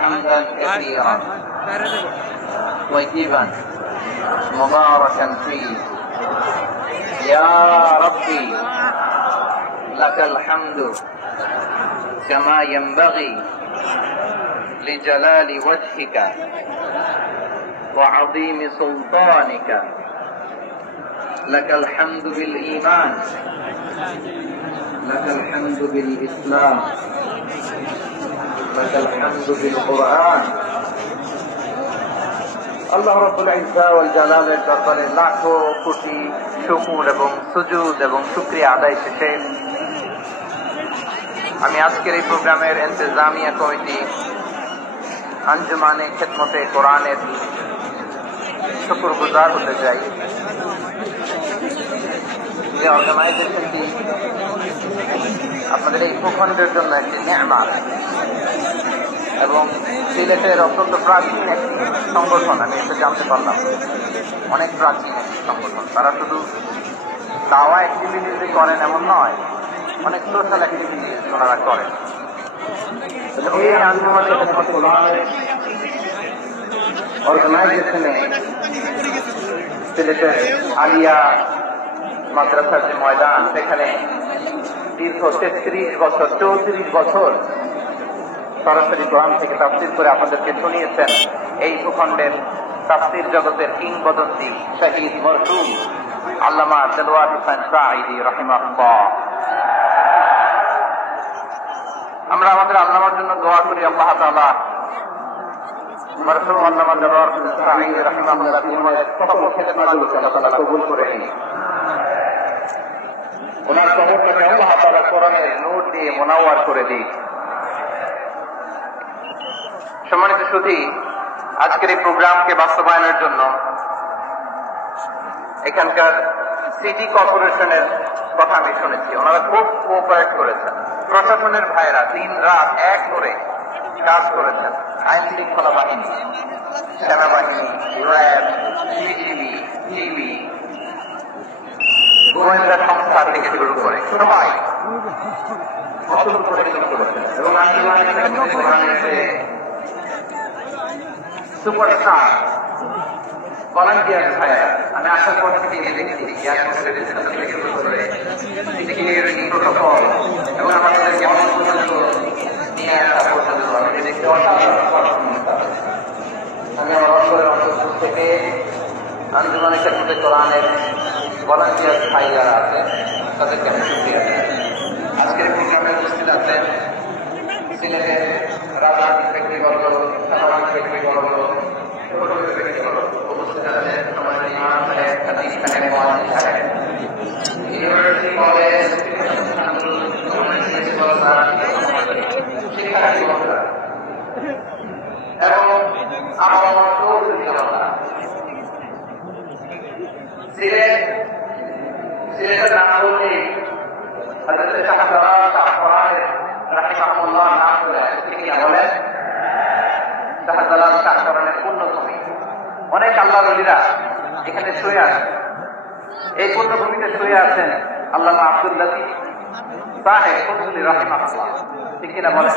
حمدا كثيرا طيبا مباركا فيه يا ربي لك الحمد كما ينبغي لجلال وجهك وعظيم سلطانك لك الحمد بالإيمان لك الحمد بالإسلام لك الحمد بالقرآن আল্লাহ রাব্বুল ইজ্জা ওয়াল জালালের দরবারে লাখো কোটি শুকর এবং সুজুদ এবং শুকরিয়া আদায় শেষে আমি আজকের এই প্রোগ্রামের ইন্তজামিয়া কমিটি আঞ্জুমানে খিদমতে কোরআনের শুকরগুজার হতে চাই যে অর্গানাইজেশনটি আপনাদের এই ভূখণ্ডের জন্য একটি নেয়ামত এবং সিলেটের অত্যন্ত প্রাচীন একটি সংগঠন। আমি এটা জানতে পারলাম, অনেক প্রাচীন একটি সংগঠন। তারা শুধু দাওয়া অ্যাক্টিভিটিস করেন এমন নয়, অনেক সোশ্যাল অ্যাক্টিভিটিস ওনারা করেন। এই আঞ্জুমানে খিদমতে কোরআনের অর্গানাইজেশনে সিলেটের আলিয়া মাদ্রাসার যে ময়দান, সেখানে দীর্ঘ 34 বছর সরাসরি কোরআন থেকে তাফসীর করে আপনাদেরকে শুনিয়েছেন এই ভূখণ্ডের তাফসীর জগতের কিংবদন্তি শহীদ মরহুম আল্লামা দেলওয়ার হোসেন সাঈদী রাহিমাহুল্লাহ। আমরা আমাদের আল্লামার জন্য দোয়া করি, আল্লাহ তাআলা মরহুম আল্লামা দেলওয়ার হোসেন সাঈদী রাহিমাহুল্লাহ সকল খিদমতগুলোকে আল্লাহ তাআলা কবুল করে নিন। ওনার কবরটাকে আল্লাহ তাআলা কোরআনের নূর দিয়ে মুনাওয়ার করে দিন। সম্মানিত সুধী, আজকের এই প্রোগ্রামকে বাস্তবায়নের জন্য এখানকার সিটি কর্পোরেশনের কথা আমি শুনেছি, ওনারা খুব কোঅপারেট করেছেন। প্রশাসনের ভাইয়েরা দিন রাত এক করে কাজ করেছেন। আইন শৃঙ্খলা বাহিনী, সেনাবাহিনী, র্যাব, বিজিবি, টিবি, গোয়েন্দা সংস্থা থেকে শুরু করে সবাই অত্যন্ত পরিশ্রম করেছেন এবং সুপারস্টার ভলান্টিয়ার ভাইয়া, আমি আসার পর থেকে দেখছি প্রোটোকল এবং আমাদের যেমন পর্যন্ত নিয়ে আসা পর্যন্ত আমি দেখতে আমি আমার অন্তরের অন্তর্ভুক্ত থেকে আঞ্জুমানে খিদমতে কোরআনের ভলান্টিয়ার ভাই যারা আছে তাদেরকে আমি শুকরিয়া জানাই। আজকের প্রোগ্রামে উপস্থিত আছেন সিলেটের রাজনৈতিক ব্যক্তিবর্গ, সামাজিক ব্যক্তিবর্গ, উপস্থিত আছেন আমাদের ইমাম সাহেব, খতিব সাহেব, মুয়াজ্জিন সাহেব, ইউনিভার্সিটি কলেজ, শিক্ষার্থী বন্ধুরা এবং আমার সিলেটের নাম বলতেই হযরত শাহজালাল রাহিমাহুল্লাহ নাম চলে আসে। তিনি বলেন শাহজালাল শাহকরণের পুণ্যভূমি। অনেক আল্লাহর ওলিরা এখানে শুয়ে আছেন, এই পুণ্যভূমিতে শুয়ে আছেন আল্লামা আব্দুল লতিফ সাহেব ফজলি রাহিমাহুল্লাহ। ঠিক কিনা বলেন?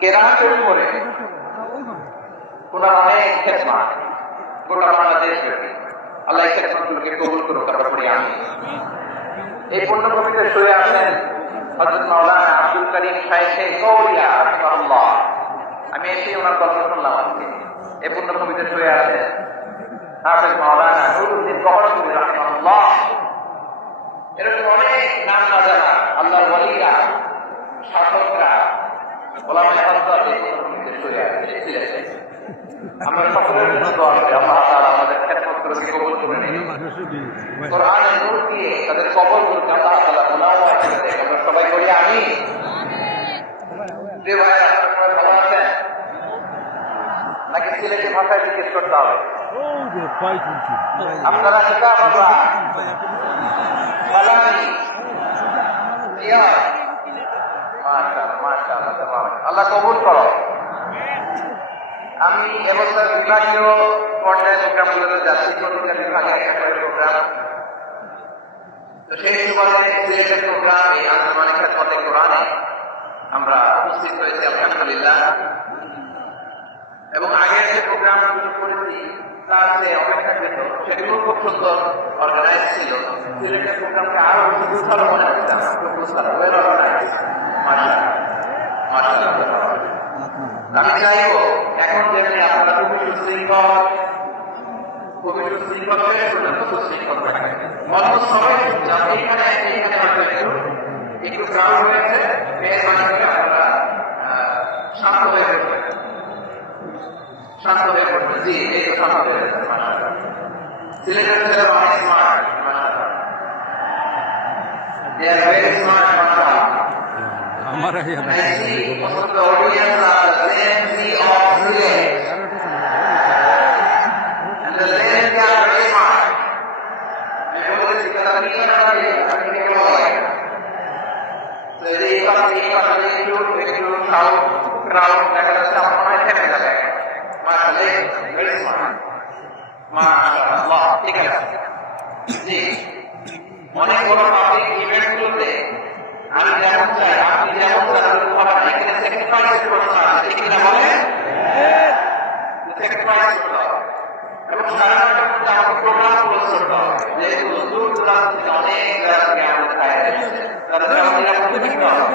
কেরাতের উপরে ওনার অনেক খেদমত গোটা বাংলাদেশ ব্যাপী। আল্লাহ এই খেদমতগুলোকে কবুল করুক, আমরা পড়ি আমিন। এই পুণ্যভূমিতে শুয়ে আছেন হযরত মাওলানা আব্দুল করিম শাইখে গৌরিয়া রাহিমাহুল্লাহ। আমি এসে ওনার গল্প শুনলাম আজকে। এই পুণ্যভূমিতে শুয়ে আছেন হাফেজ মাওলানা নুরুদ্দিন গহরপুরি রাহিমাহুল্লাহ। এরকম অনেক নাম না জানা আল্লাহর ওলিরা, শাসকরা, ওলামায়ে হযরত এই পুণ্যভূমিতে শুয়ে আছেন। আমরা সকলের জন্য দোয়া করি, আল্লাহ তাআলা আমাদের খেদমতগুলোকে কবুল করে নিন। কোরআনের নূর দিয়ে তাদের কবরগুলোকে আল্লাহ তাআলা মুনাওয়ার করে দেন। আমরা সবাই বলি আমিন। যে ভাই আপনারা ভালো আছেন নাকি সিলেটি ভাষায় জিজ্ঞেস করতে হবে? আপনারা কিতাব আল্লাহ বালানি ইয়া মাশাআল্লাহ মাশাআল্লাহ তাবারাক আল্লাহ কবুল করো। আমি এবছর বিভাগীয় পর্যায়ে প্রোগ্রামগুলোতে যাচ্ছি। প্রতিটা বিভাগে একটা করে প্রোগ্রাম তো সেই সুবাদে সিলেটের প্রোগ্রাম এই আঞ্জুমানে খেদমতে কোরআনে আমরা উপস্থিত হয়েছি আলহামদুলিল্লাহ। এবং আগের যে প্রোগ্রামগুলো করেছি তার যে অপেক্ষাকৃত সেগুলো খুব সুন্দর অর্গানাইজ ছিল। সিলেটের প্রোগ্রামকে আরো বেশি গুছালো মনে হচ্ছে আমার, খুব গুছালো, ওয়েল অর্গানাইজ। আমি চাইব এখন যেমনি আপনারা খুবই সুশৃঙ্খল থাকেন, অলমোস্ট সবাই এখানে একটু ক্রাউড হয়েছে, মেহরবানি করে আপনারা শান্ত হয়ে পড়বেন, শান্ত হয়ে পড়বেন। জি, এই তো শান্ত হয়ে গেছে। সিলেটের ছেলেরা অনেক smart, they are very smart, mashallah. हमारा ही And see, most of the audience are the Gen Z of Sylhet. And the Gen Z are very smart. मैं बोल रही थी कि अभी क्या कर रही है, अभी क्या कर रही है? तो ये एक बार crowd लगा था, हमारा क्या कर रहा है? माशाल्लाह, very smart. माशाल्लाह, ठीक है। जी, অনেক বড় পাবলিক ইভেন্টগুলোতে আমি যেমন চাই, আপনি যেমন চান, এখানে স্যাক্রিফাইস করতে হবে, ঠিক না বলেন? স্যাক্রিফাইস করতে হবে এবং সারাটার মধ্যে আমাকে প্রোগ্রাম করতে হবে, যেহেতু দূর দূরান্ত থেকে অনেক জায়গা থেকে আমাদের খায় তাদের নিরাপত্তা দিতে হবে।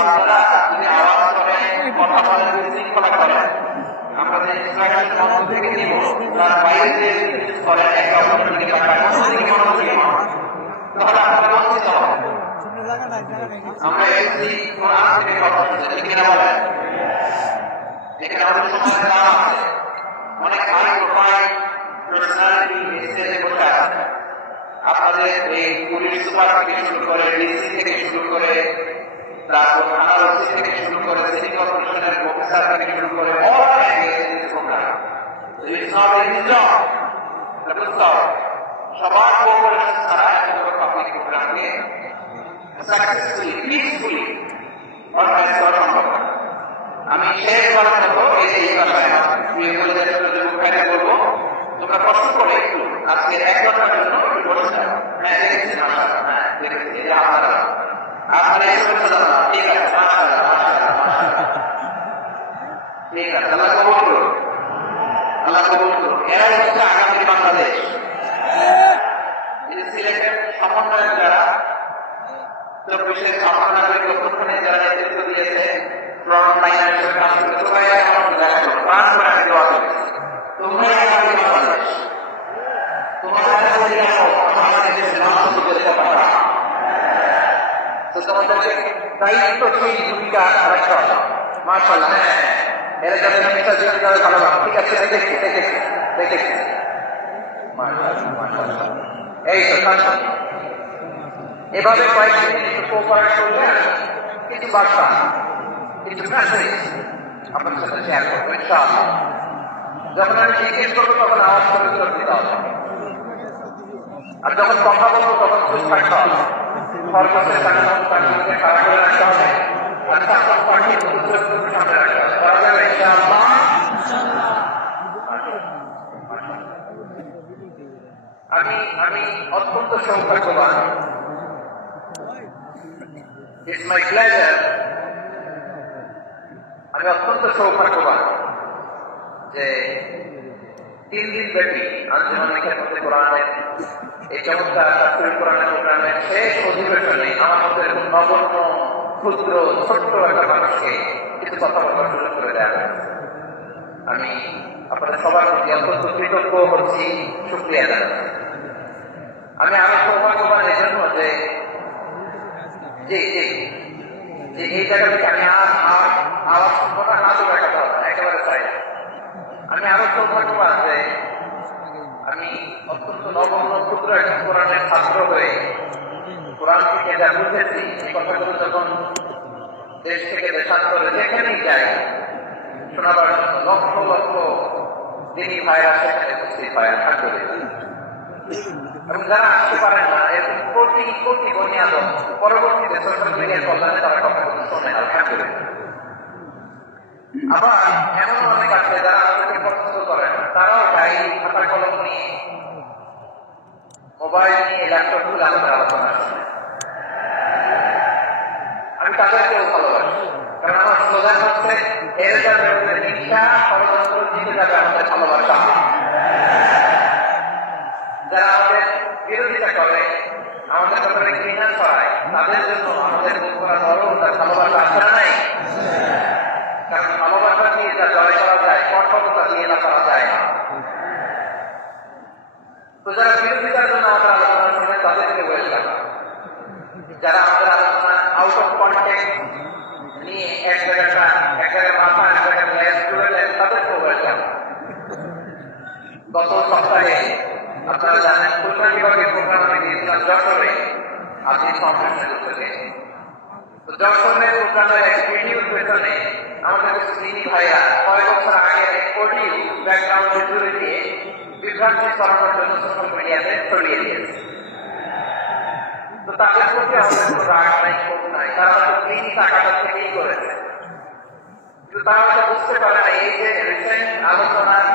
আপনারা যদি আওয়াজ করেন, কথা বলেন, বিশৃঙ্খলা করেন, আমাদের ইনস্ট্রাকশন মধ্য থেকে নিব, তার বাইরে যে করেন একটা অপরের দিকে তাকায়, অন্যদিকে মনোযোগী হন, তাহলে আপনারা বঞ্চিত হবেন। আমরা এসেছি কোরআন থেকে কথা বলতে, ঠিক না বলেন? এখানে আমাদের সমাজের নাম আছে, অনেক হাই প্রোফাইল পার্সোনালিটি স্টেজে বসে আছে। আপনাদের এই পুলিশ সুপার থেকে শুরু করে, ডিসি থেকে শুরু করে, তারপর থানার ওসি থেকে শুরু করে, সিটি কর্পোরেশনের অফিসার থেকে শুরু করে, all programme. It's not a job. সবার কোঅপারেশন ছাড়া একটা পাবলিক প্রোগ্রামকে সাকসেসফুলি, পিসফুলি অর্গানাইজ করা সম্ভব না। আমি শেষবার মতো এই কথায় বলবো, তোমরা কষ্ট করে একটু আজকে এক ঘন্টার জন্য বসে যাও। হ্যাঁ, দেখেছি, হ্যাঁ দেখেছি, আপনারা ঠিক আছে, ঠিক আছে, আল্লাহ কবুল করুন, আল্লাহ কবুল করুন। এরা হচ্ছে আগামী বাংলাদেশ। সিলেটের সমন্বয়ের যারা 24-এর ছাত্র নাগরিক অভ্যুত্থানে যারা নেতৃত্ব দিয়েছে, ফ্রন্ট লাইনার হিসেবে কাজ করতে, সবাই আমার দেখা করো, প্রাণ করে আমি দোয়া করি, তোমরাই আগামী বাংলাদেশ, তোমাদের তোমাদেরকে দায়িত্বশীল ভূমিকা রাখতে হবে। মাশাআল্লাহ, হ্যাঁ, এরা যাদের ভালো, ঠিক আছে, দেখেছি দেখেছি দেখেছি, এই তো এভাবে কয়েকদিন একটু কোঅপারেট করলে কিছু বার্তা, কিছু মেসেজ আপনার সাথে শেয়ার করবো ইনশাআল্লাহ। যখন আমি জিজ্ঞেস করবো তখন আওয়াজ করে উত্তর দিতে হবে, আর যখন কথা বলবো তখন চুপ থাকতে হবে, খরগোশের তাকে খারাপ করে রাখতে হবে, আর তারপর পাখির সামনে রাখতে হবে। করা যাবে ইনশাআল্লাহ? আমি অত্যন্ত সৌভাগ্যবান, ইটস মাই প্লেজার, আমি অত্যন্ত সৌভাগ্যবান যে 3 দিন ব্যাপী আঞ্জুমানে খেদমতে কোরআনের এই চমৎকার তাফসীর কোরআনের প্রোগ্রামের শেষ অধিবেশনে আমার মতো এরকম নগণ্য, ক্ষুদ্র, ছোট্ট একটা মানুষকে কিছু কথা বলার সুযোগ করে দেওয়া হয়েছে। আমি আপনাদের সবার প্রতি অত্যন্ত কৃতজ্ঞ হচ্ছি, শুকরিয়া জানাচ্ছি। আমি আরো সৌভাগ্যবান এই জন্য যে এই জায়গা থেকে আমি আওয়াজ শুনবো না, হাতও দেখাতে হবে না, একেবারে চাই। আমি আরো সৌভাগ্যবান যে আমি অত্যন্ত নগণ্য, ক্ষুদ্র একজন কোরআনের ছাত্র হয়ে কোরআন থেকে যা বুঝেছি, এই কথাগুলো যখন দেশ থেকে দেশান্তরে যেখানেই যাই শোনাবার জন্য লক্ষ লক্ষ দিনী ভাইরা সেখানে উপস্থিত হয়, আলহামদুলিল্লাহ। এবং যারা আসতে পারেন না, এরকম কোটি কোটি বনিয়াদম পরবর্তীতে সোশ্যাল মিডিয়ার কল্যাণে তারা কথাগুলো শোনে, আলহামদুলিল্লাহ। আবার এমন অনেক আছে যারা আমাদেরকে পছন্দ করেন, তারাও ডায়েরি, খাতা কলম নিয়ে মোবাইল নিয়ে ল্যাপটপ খুলে আমাদের আলোচনা শুনে। আমি তাদেরকেও ভালোবাসি, কারণ আমার স্লোগান হচ্ছে এর যাবে হিংসা ষড়যন্ত্র জিতে যাবে আমাদের ভালোবাসা। যারা আমাদের বিরোধিতা করে, আমাদের ব্যাপারে ঘৃণা ছড়ায়, তাদের জন্য আমাদের বুক করা দরদ তার ভালোবাসা আছে না নাই? কারণ ভালোবাসা দিয়ে যা জয় করা যায়, কঠোরতা দিয়ে না করা যায় না। তো যারা বিরোধিতার জন্য আমাদের আলোচনা শুনে তাদেরকে ওয়েলকাম। যারা আমাদের আলোচনা আউট অফ কন্টেক্সট নিয়ে এক জায়গায় মাথা এক জায়গায় লেজ করে দেন, তাদেরকে ওয়েলকাম। গত সপ্তাহে আপনারা জানেন খুলনা বিভাগের প্রোগ্রাম আমি গিয়েছিলাম যশোরে, আজকে সংশ্লিষ্ট থেকে। তো যশোরের প্রোগ্রামের এক ভিডিওর পেছনে আমাদের দিনী ভাইরা 6 বছর আগে অডিও ব্যাকগ্রাউন্ডে জুড়ে দিয়ে বিভ্রান্তি ছড়ানোর জন্য সোশ্যাল মিডিয়াতে ছড়িয়ে দিয়েছে। তো তাদের প্রতি আমাদের কোনো রাগ নাই, ক্ষোভ নাই, তারা হয়তো দিনই টাকাটা থেকেই করেছে। কিন্তু তারা হয়তো বুঝতে পারে না এই যে রিসেন্ট আলোচনার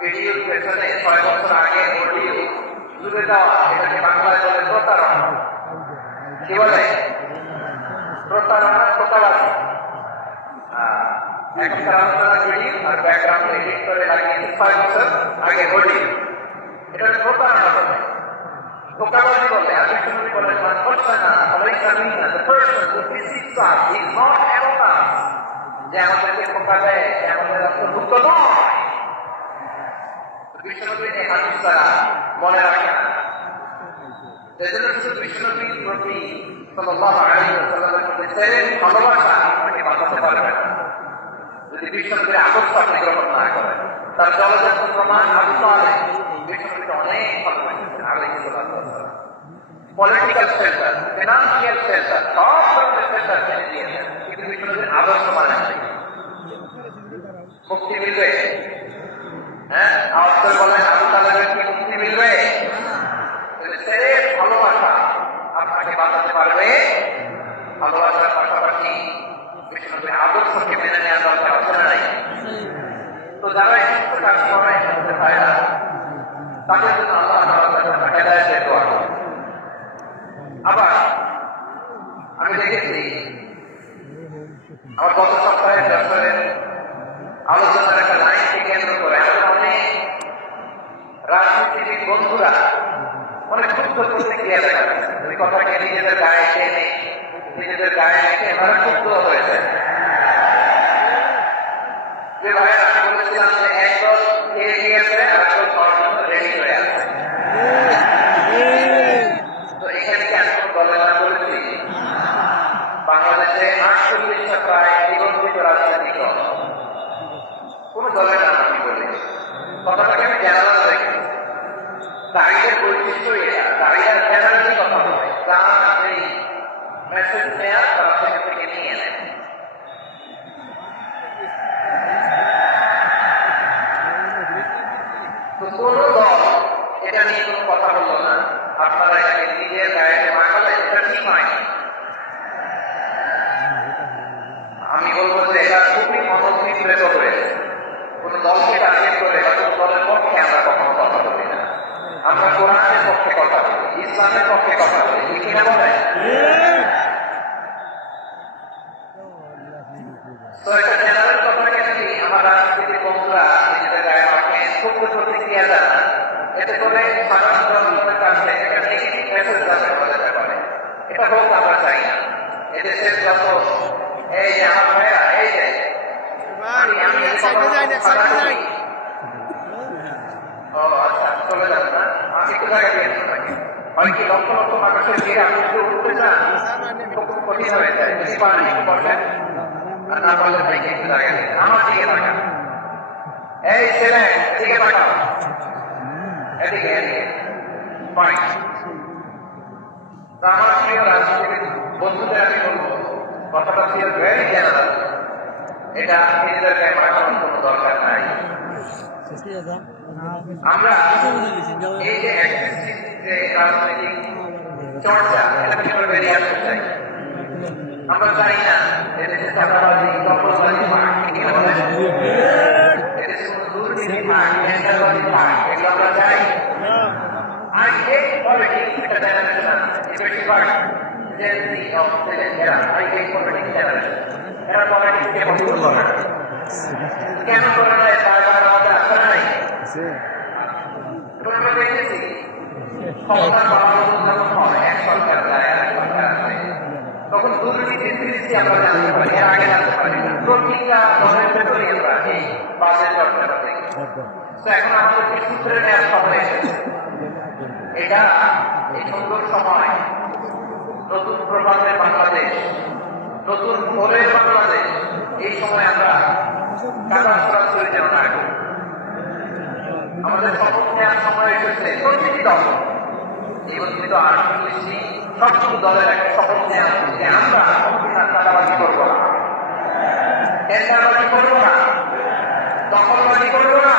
ভিডিওর পেছনে 6 বছর আগে অডিও জুড়ে দেওয়া, এটাকে বাংলায় বলে প্রতারণা। কি বলে? প্রতারণা, প্রতারণা। এখনকার আলোচনার ভিডিও আর ব্যাকগ্রাউন্ড এডিট করে লাগিয়েছে 6 বছর আগে অডিও। এটা প্রতারণা বলে, ধোঁকাবাজি বলে। আজকে শুনুন বলে না, যে আমাদেরকে ধোঁকা দেয়, যে আমাদের অন্তর্ভুক্ত নয়। বিশ্বনবী এই হাদিস দ্বারা মনে রাখে না। সেজন্য শুধু বিশ্বনবীর প্রতি সাল্লাল্লাহু আলাইহি ওয়াসাল্লামের প্রতি সেরেন ভালোবাসা আপনাকে বাঁচাতে পারবে না যদি বিশ্বনবীর আদর্শ আপনি গ্রহণ না করেন। তার জলজাত প্রমাণ আবু তালেব বিশ্বনবীকে অনেক ভালোবাসেন আলাইহিস সালাতু ওয়াস সালাম। পলিটিক্যাল সেন্টার, ফিনান্সিয়াল সেন্টার, সব ধরনের সেন্টার তিনি দিয়েছেন, কিন্তু বিশ্বনবীর আদর্শ মানে মুক্তি মিলবে। হ্যাঁ, আওয়াজ করে বলেন আবু তালেবের কি মুক্তি মিলবে? ভালোবাসা আপনাকে বাঁচাতে পারবে। ভালোবাসার পাশাপাশি বিশ্বনবীর আদর্শকে মেনে নেওয়ার দরকার আছে না নাই? তো যারা এই সমস্ত কাজ করে আমাদের ভাইরা, তাদের জন্য আল্লাহ তাআলা হেদায়েতের দোয়া করি। আবার আমি দেখেছি আমার গত সপ্তাহে যশোরের আলোচনার একটা লাইনকে কেন্দ্র করে আমাদের অনেক রাজনীতিবিদ বন্ধুরা অনেক ক্ষুব্ধ প্রতিক্রিয়া দেখা যাচ্ছে। ওই কথাকে নিজেদের গায়ে টেনে নিজেদের গায়ে রেখে এনারা ক্ষুব্ধ হয়ে যায়। যে ভাইয়ের আমি বলেছিলাম যে একদল খেয়ে গিয়েছে আর একদল খাওয়ার জন্য রেডি হয়ে আছে। তো এখানে কি আমি কোনো দলের নাম বলেছি? বাংলাদেশে 48টা প্রায় নিবন্ধিত রাজনৈতিক দল, কোন দলের নাম আমি বলি। কথাটাকে আমি জেনারেল রেখেছি। দাঁড়িয়ে বৈশিষ্ট্য এটা, দাঁড়িয়ে জেনারেলি কথা বলে, তার এই মেসেজ নেওয়া তারা সেখান থেকে নিয়ে নেয়। তো কোন দল এটা নিয়ে কোনো কথা বললো না। আপনারা এটাকে নিজের গায়ে মাখালে এটা ঠিক হয়। আমি বলবো যে এটা খুবই মনোবিপ্রেত হয়েছে। কোন দলকে টার্গেট করে বা কোন দলের পক্ষে আমরা কখনো কথা বলি না। আমরা কোরআনের পক্ষে কথা বলি, ইসলামের পক্ষে কথা বলি, ঠিক কিনা বলেন? তো একটা জেনারেল কথাকে যদি আমার রাজনীতির বন্ধুরা নিজেদের গায়ে মাখে খুব প্রতিক্রিয়া জানান, এতে করে সাধারণ জনগণের কাছে একটা নেগেটিভ মেসেজ যাবে আমাদের ব্যাপারে। এটা হোক আমরা চাই না। এদেশের যত এই যে আমার ভাইয়া, এই যে আমি চলে যাবে না, আমি একটু জায়গা দিয়েছি নাকি হয় কি লক্ষ লক্ষ মানুষের গিয়ে আপনি যদি উঠতে চান খুব কঠিন হয়ে যায়। যদি পারেন একটু বসেন, আর না পারলে ভাইকে একটু জায়গা দিন। আমার দিকে তাকান, এই ছেলে এদিকে তাকাও, এদিকে এদিকে পয়েন্ট। আমার প্রিয় রাজনীতির বন্ধুদের আমি বলবো কথাটা ছিল ভেরি জেনারেল। এটা নিজেদের গায়ে মাখানোর কোনো দরকার নাই। আমরা এই যে রাজনৈতিক চর্চা এটা থেকে বেরিয়ে আসতে চাই। আমরা চাই না এদেশে চাঁদাবাজি, দখলবাজি পাক, এদেশে কোনো দুর্নীতি পাক, নেশাবাজি পাক, এগুলো আমরা চাই। আর এই formatting একটা generation বেশিরভাগ Gen Z এরা হাইটেক formatting generation এরা formatting কে ভুল করে কেন করে না তার আমাদের আসলে নাই তোমরা দেখেছি ক্ষমতা পাওয়ার যখন হয় এক সরকার যায় এক সরকার আসে তখন দুর্নীতির দৃষ্টি আমরা জানতে পারি এর আগে জানতে পারি না প্রতিটা দলের ভেতরে আমরা এই বাজেট চর্চাটা দেখি তো এখন আমাদের সূত্রে নেওয়ার সময় এসেছে এটা এই সুন্দর সময় নতুন প্রভাবের বাংলাদেশ নতুন ভোরের বাংলাদেশ এই সময় আমরা কাদা সরাসরি যেন না করি আমাদের শপথ নেওয়ার সময় এসেছে প্রতিটি দল নিবন্ধিত 48টি সবটুকু দলের একটা শপথ নেওয়া যে আমরা কাদাবাজি করবো না টেন্ডারবাজি করবো না দখলবাজি করবো না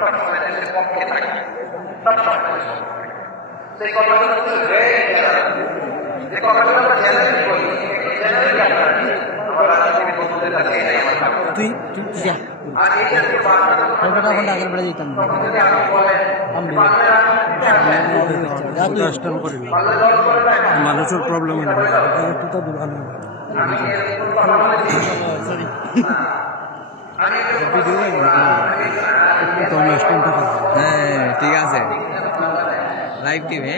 সবসময় দেশের পক্ষে থাকি সবসময় সেই কথাগুলো যে কথাগুলো আমরা চ্যালেঞ্জ করি চ্যালেঞ্জ আমরা রাজনীতি বন্ধুদের কাছে এটাই আমার তুই যা আর এই জাতীয় বার্তাটা এখন আগের বেড়ে দিতাম যদি আপনি বলেন মানুষের প্রবলেম একটু তো ভালো আমি এরকম কথা বলেছি হ্যাঁ ঠিক আছে লাইভ টিভি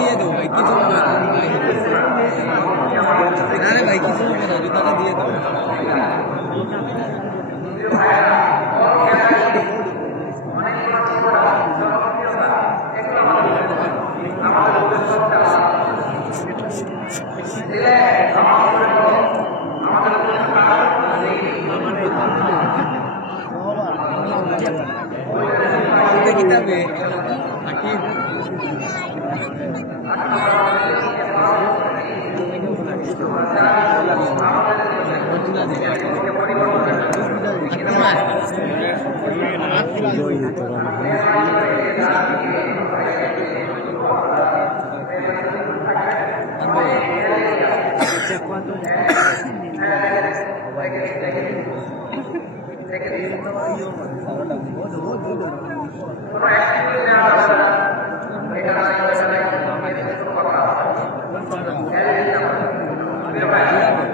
দিয়ে দেবো ভাই কিছু ভাই কিছু জুতাটা দিয়ে দেবো কিতাবে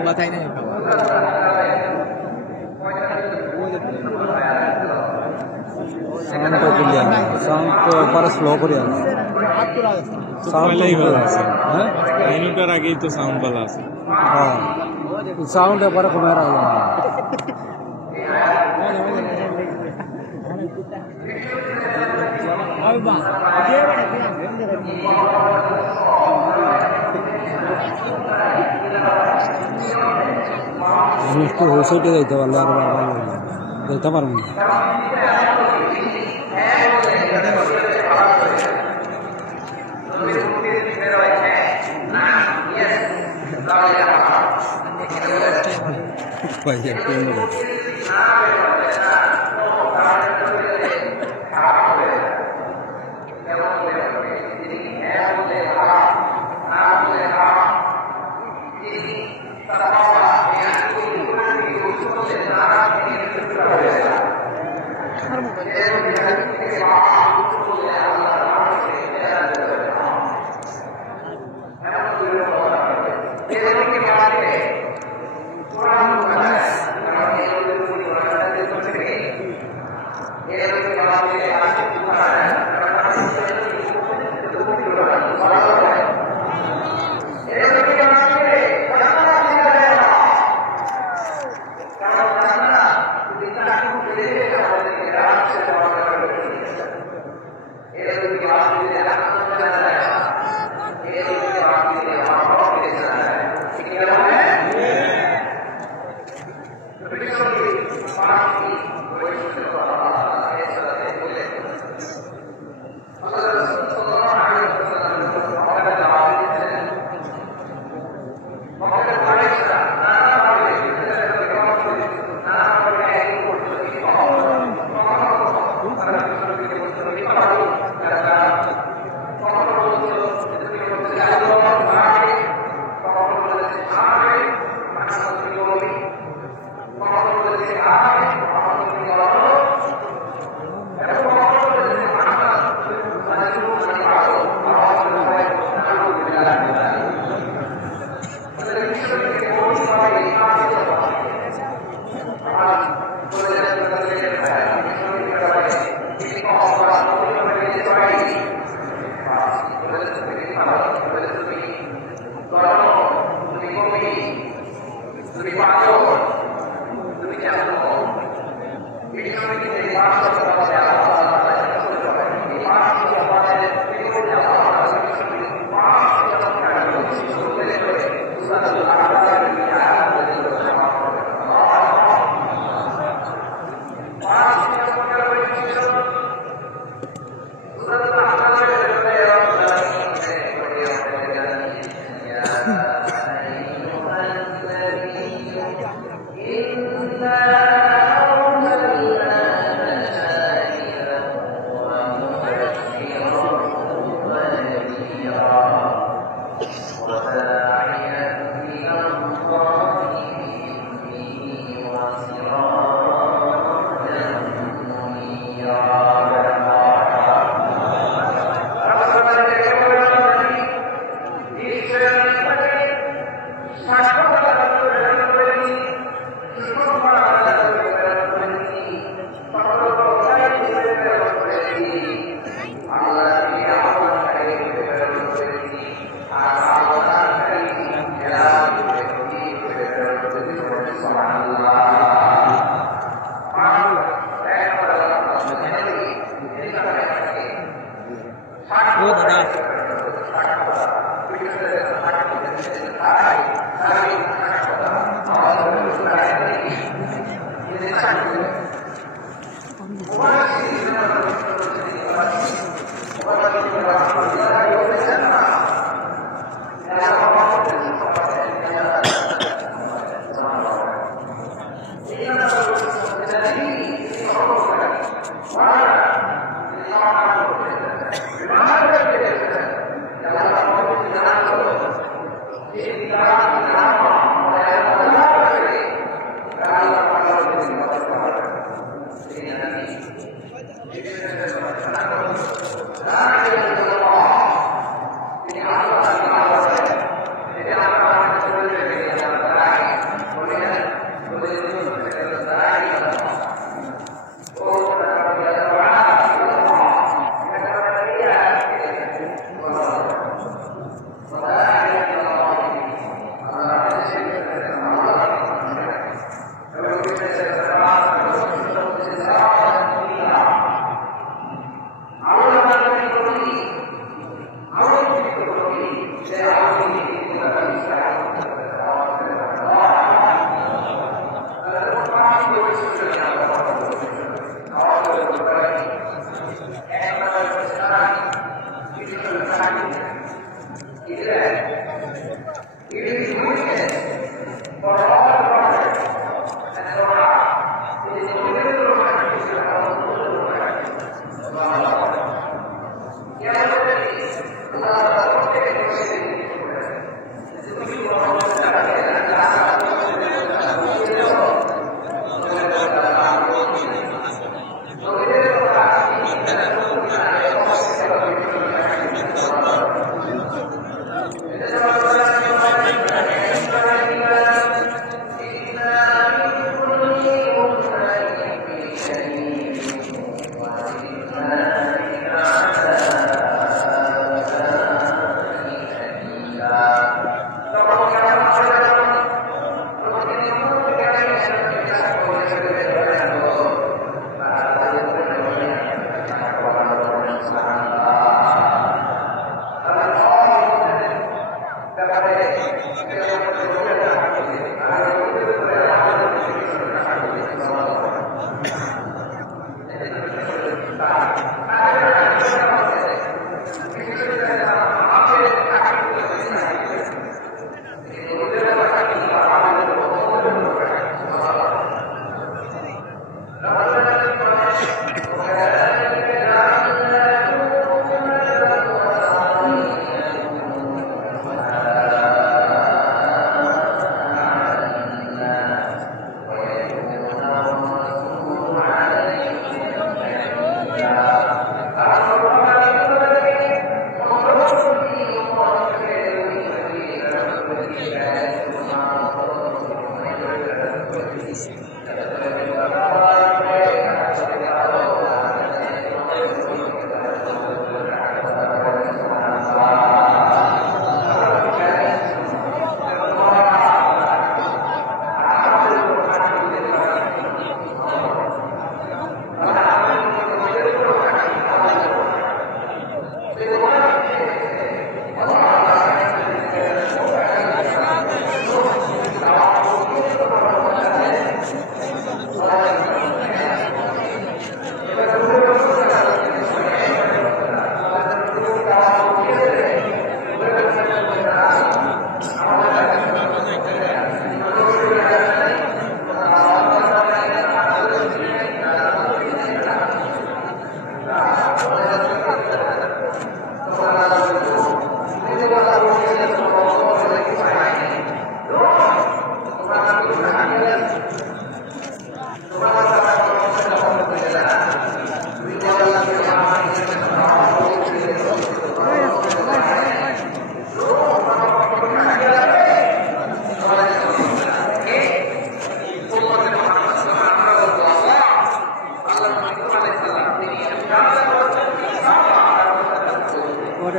बताई नहीं সাউন্ড তো ক্লিয়ার সাউন্ড তো পরে স্লো করে আছে সাউন্ড পহলেই ভালো আছে হ্যাঁ আইনুটার আগেই তো সাউন্ড ভালো আছে হ্যাঁ সাউন্ড পরে কমে রাখলাম আমি একটু হোসেটে যাইতে পারলে আরো ভালো লাগবে যেতে পারবো না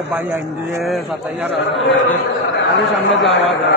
Bayang dia katanya harus sampai Jawa.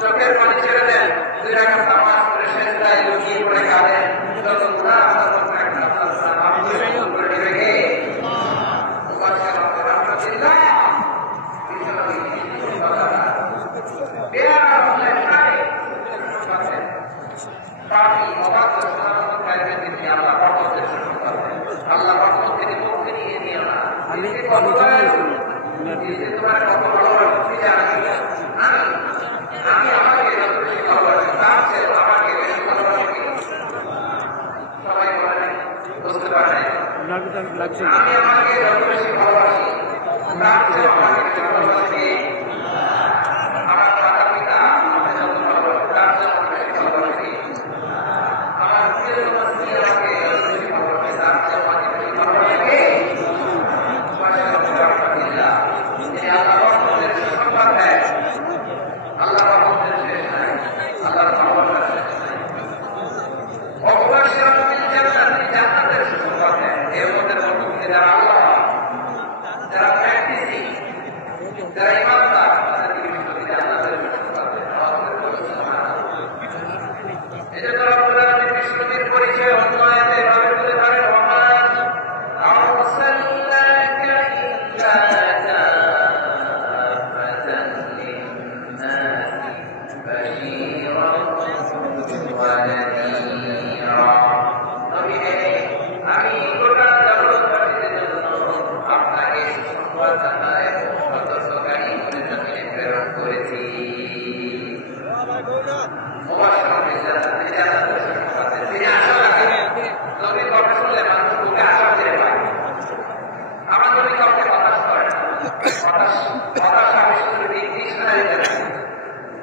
চোখের পানি ছেড়ে দেন, দুই রাকাত নামাজ পড়ে সেজদায় লুটিয়ে পড়ে কাঁদেন, যত পাপি অবাক আল্লাহ আল্লাহ থেকে মুক্তি নিয়ে নিও না তোমার কত বড় আমি আমাকে তার চেয়ে আমাকে বেশি ভালোবাসি সবাই বলে বুঝতে পারে আমি আমাকে যত বেশি ভালোবাসি তার চেয়ে আমাকে বেশি ভালোবাসি আমার মাতা পিতা আমাকে যত ভালোবাসি তার চেয়ে আমাকে বেশি ভালোবাসি আমার প্রিয় স্ত্রী আমাকে যত বেশি ভালোবাসি তার চেয়ে আমাকে বেশি ভালোবাসি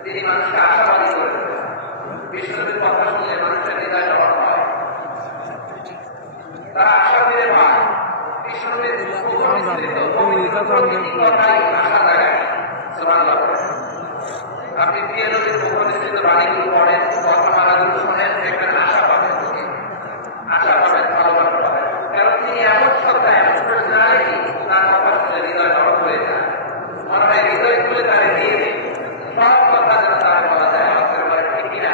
তিনি মানুষকে আশাবাদী করে বিশ্বনবীর কথা শুনলে মানুষের হৃদয় জবাব হয় তারা আশা ফিরে পায় বিশ্বনবীর আশা জায়গায় সুবহানাল্লাহ আপনি প্রিয় নবীর উপনিষিত বাণীগুলো পড়েন কথামালাগুলো শোনেন একটা আশা পাবেন আশা পাবেন ভালোবাসা পাবেন কারণ তিনি এমন সত্তা এমন পার্সোনালিটি তার কথা শুনলে হৃদয় জবাব হয়ে যায় মনে হয় হৃদয় খুলে তারা দিয়ে দেয় সব কথা যেন তারা বলা যায় আমাদের বলে ঠিক কিনা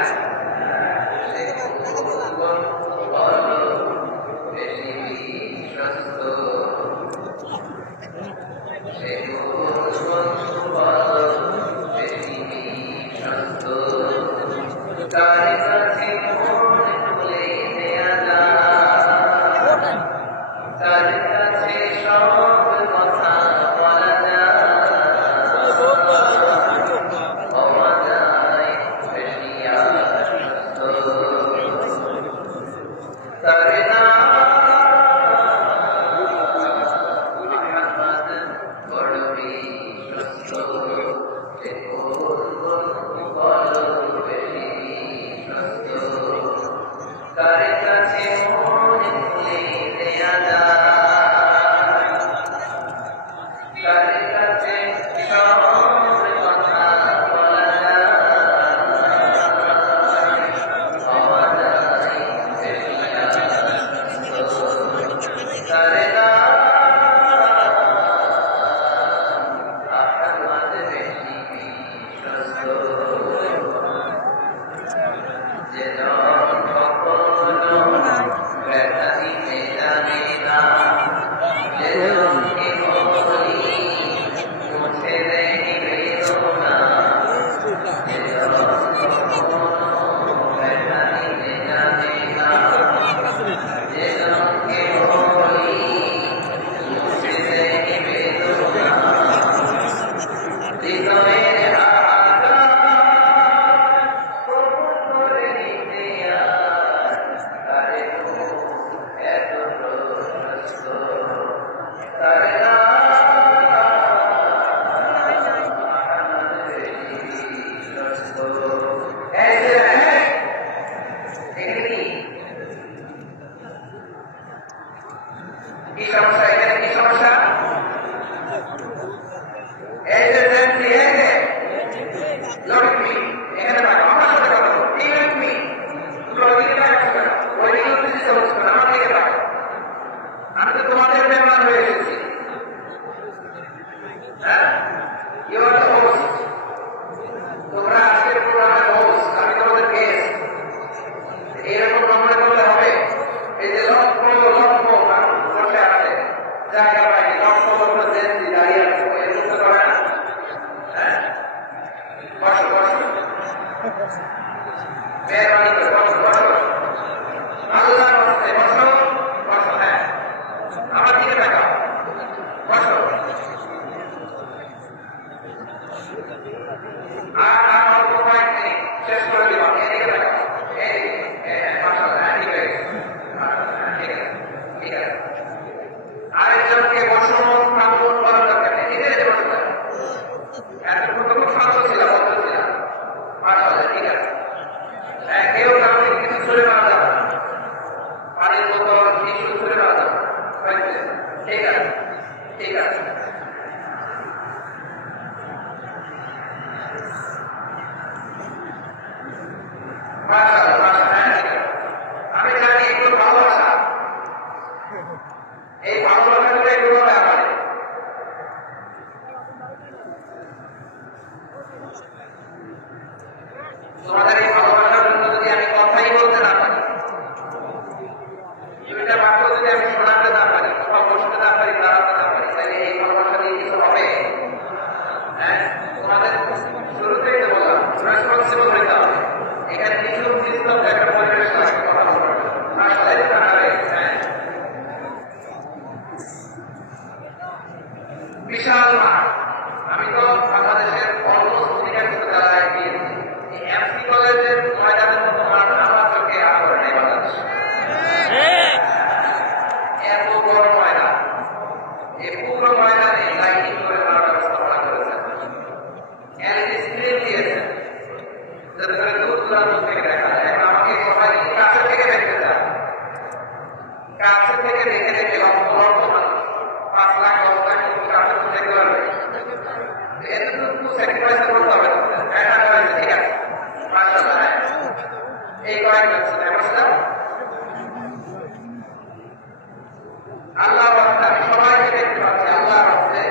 আল্লাহ আমি সবাইকে দেখতে পাচ্ছি আল্লাহ রাস্তে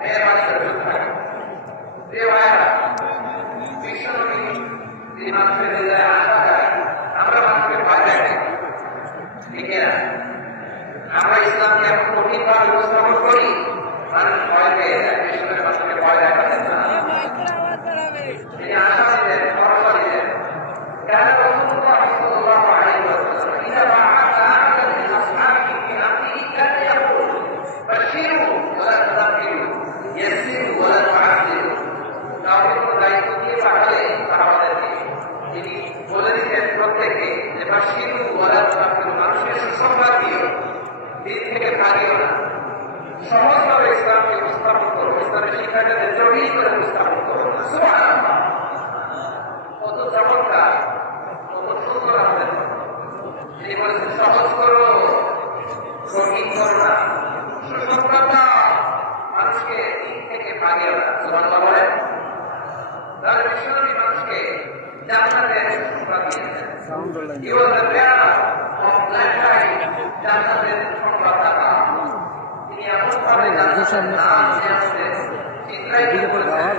মেহরবানি করে চলতে থাকে। প্রিয় ভাইয়েরা, বিশ্বনবী যে মানুষের হৃদয়ে আশা যায়, আমরা মানুষকে ভয় দেখাই, ঠিক না? আমরা ইসলামকে এমন কঠিনভাবে উপস্থাপন করি, মানুষ ভয় পেয়ে যায়। বিশ্বনবী মানুষকে ভয় দেখাতেন না, তিনি আশা দিতেন, ভরসা দিতেন। كان رسول الله صلى الله عليه وسلم إذا بعث أحدا من أصحابه في أمره كان يقول بشروا ولا تنفروا يسروا ولا تعسروا কাউকে কোনো দায়িত্ব দিয়ে পাঠালে সাহাবাদেরকে তিনি বলে দিতেন প্রত্যেককে যে বাশিরু ওয়ালা তুনাফিরু, মানুষকে সুসংবাদ দিও, দিন থেকে ভাগিও না, সহজভাবে ইসলামকে উপস্থাপন করো, ইসলামের শিক্ষাটাকে জড়িয়ে করে উপস্থাপন করো। সুবহানাল্লাহ, কত চমৎকার, কত সুন্দর আমাদের তিনি বলেছেন সহজ করো, কঠিন করো না, সুসংবাদ দাও, মানুষকে দিন থেকে ভাগিও না। সুবহানাল্লাহ বলেন। তাহলে বিশ্বনবী মানুষকে জান্নাতের সুসংবাদ দিয়েছেন। He was the bearer of glad tidings, জান্নাতের সুসংবাদদাতা। তিনি এমনভাবে জান্নাতের নাম নিয়ে চিত্রায়িত করেছেন,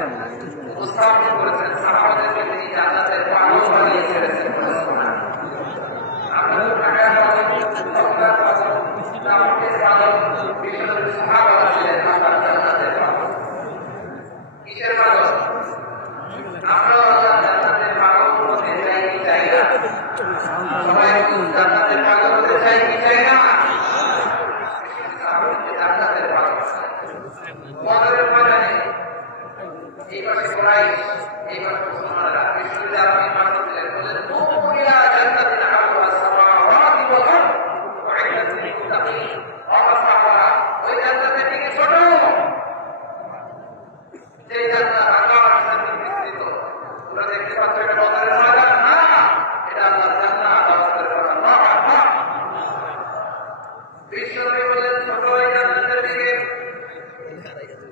উপস্থাপন করেছেন, সাহাবাদেরকে তিনি জান্নাতের পাগল বানিয়ে ছেড়েছেন। আমরা তো ঢাকার পাগল, কলকাতার পাগল, দামেস্কের পাগল, বিশ্বনবীর সাহাবারা ছিলেন আল্লাহর জান্নাতের পাগল। কিসের পাগল? আমরা আল্লাহ জান্নাতের পাগল হতে চাই কি চাই না? সবাই জান্নাতের পাগল হতে চাই কি চাই না? জান্নাতের পাগল বদরের ময়দানে এই পাশে কুরাইশ, এই পাশে মুসলমানরা বিশ্বযুদ্ধে আরবি ভাষণ দিলেন, বললেন মুমিনা জান্নাতিন আরদুহা সামাওয়াতু ওয়াল আরদ ওয়াইদাত লিল মুত্তাকিন। ওয়া সাহাবারা, ওই জান্নাতের দিকে ছোট, যে জান্নাত আকাশ সাথে বিস্তৃত। তোমরা দেখতে পাচ্ছ এটা বদরের ময়দান না, এটা আল্লাহর জান্নাত। আওয়াজের কথা আল্লাহু আকবার। বিশ্বনবী বলেন ছোট এই জান্নাতের দিকে,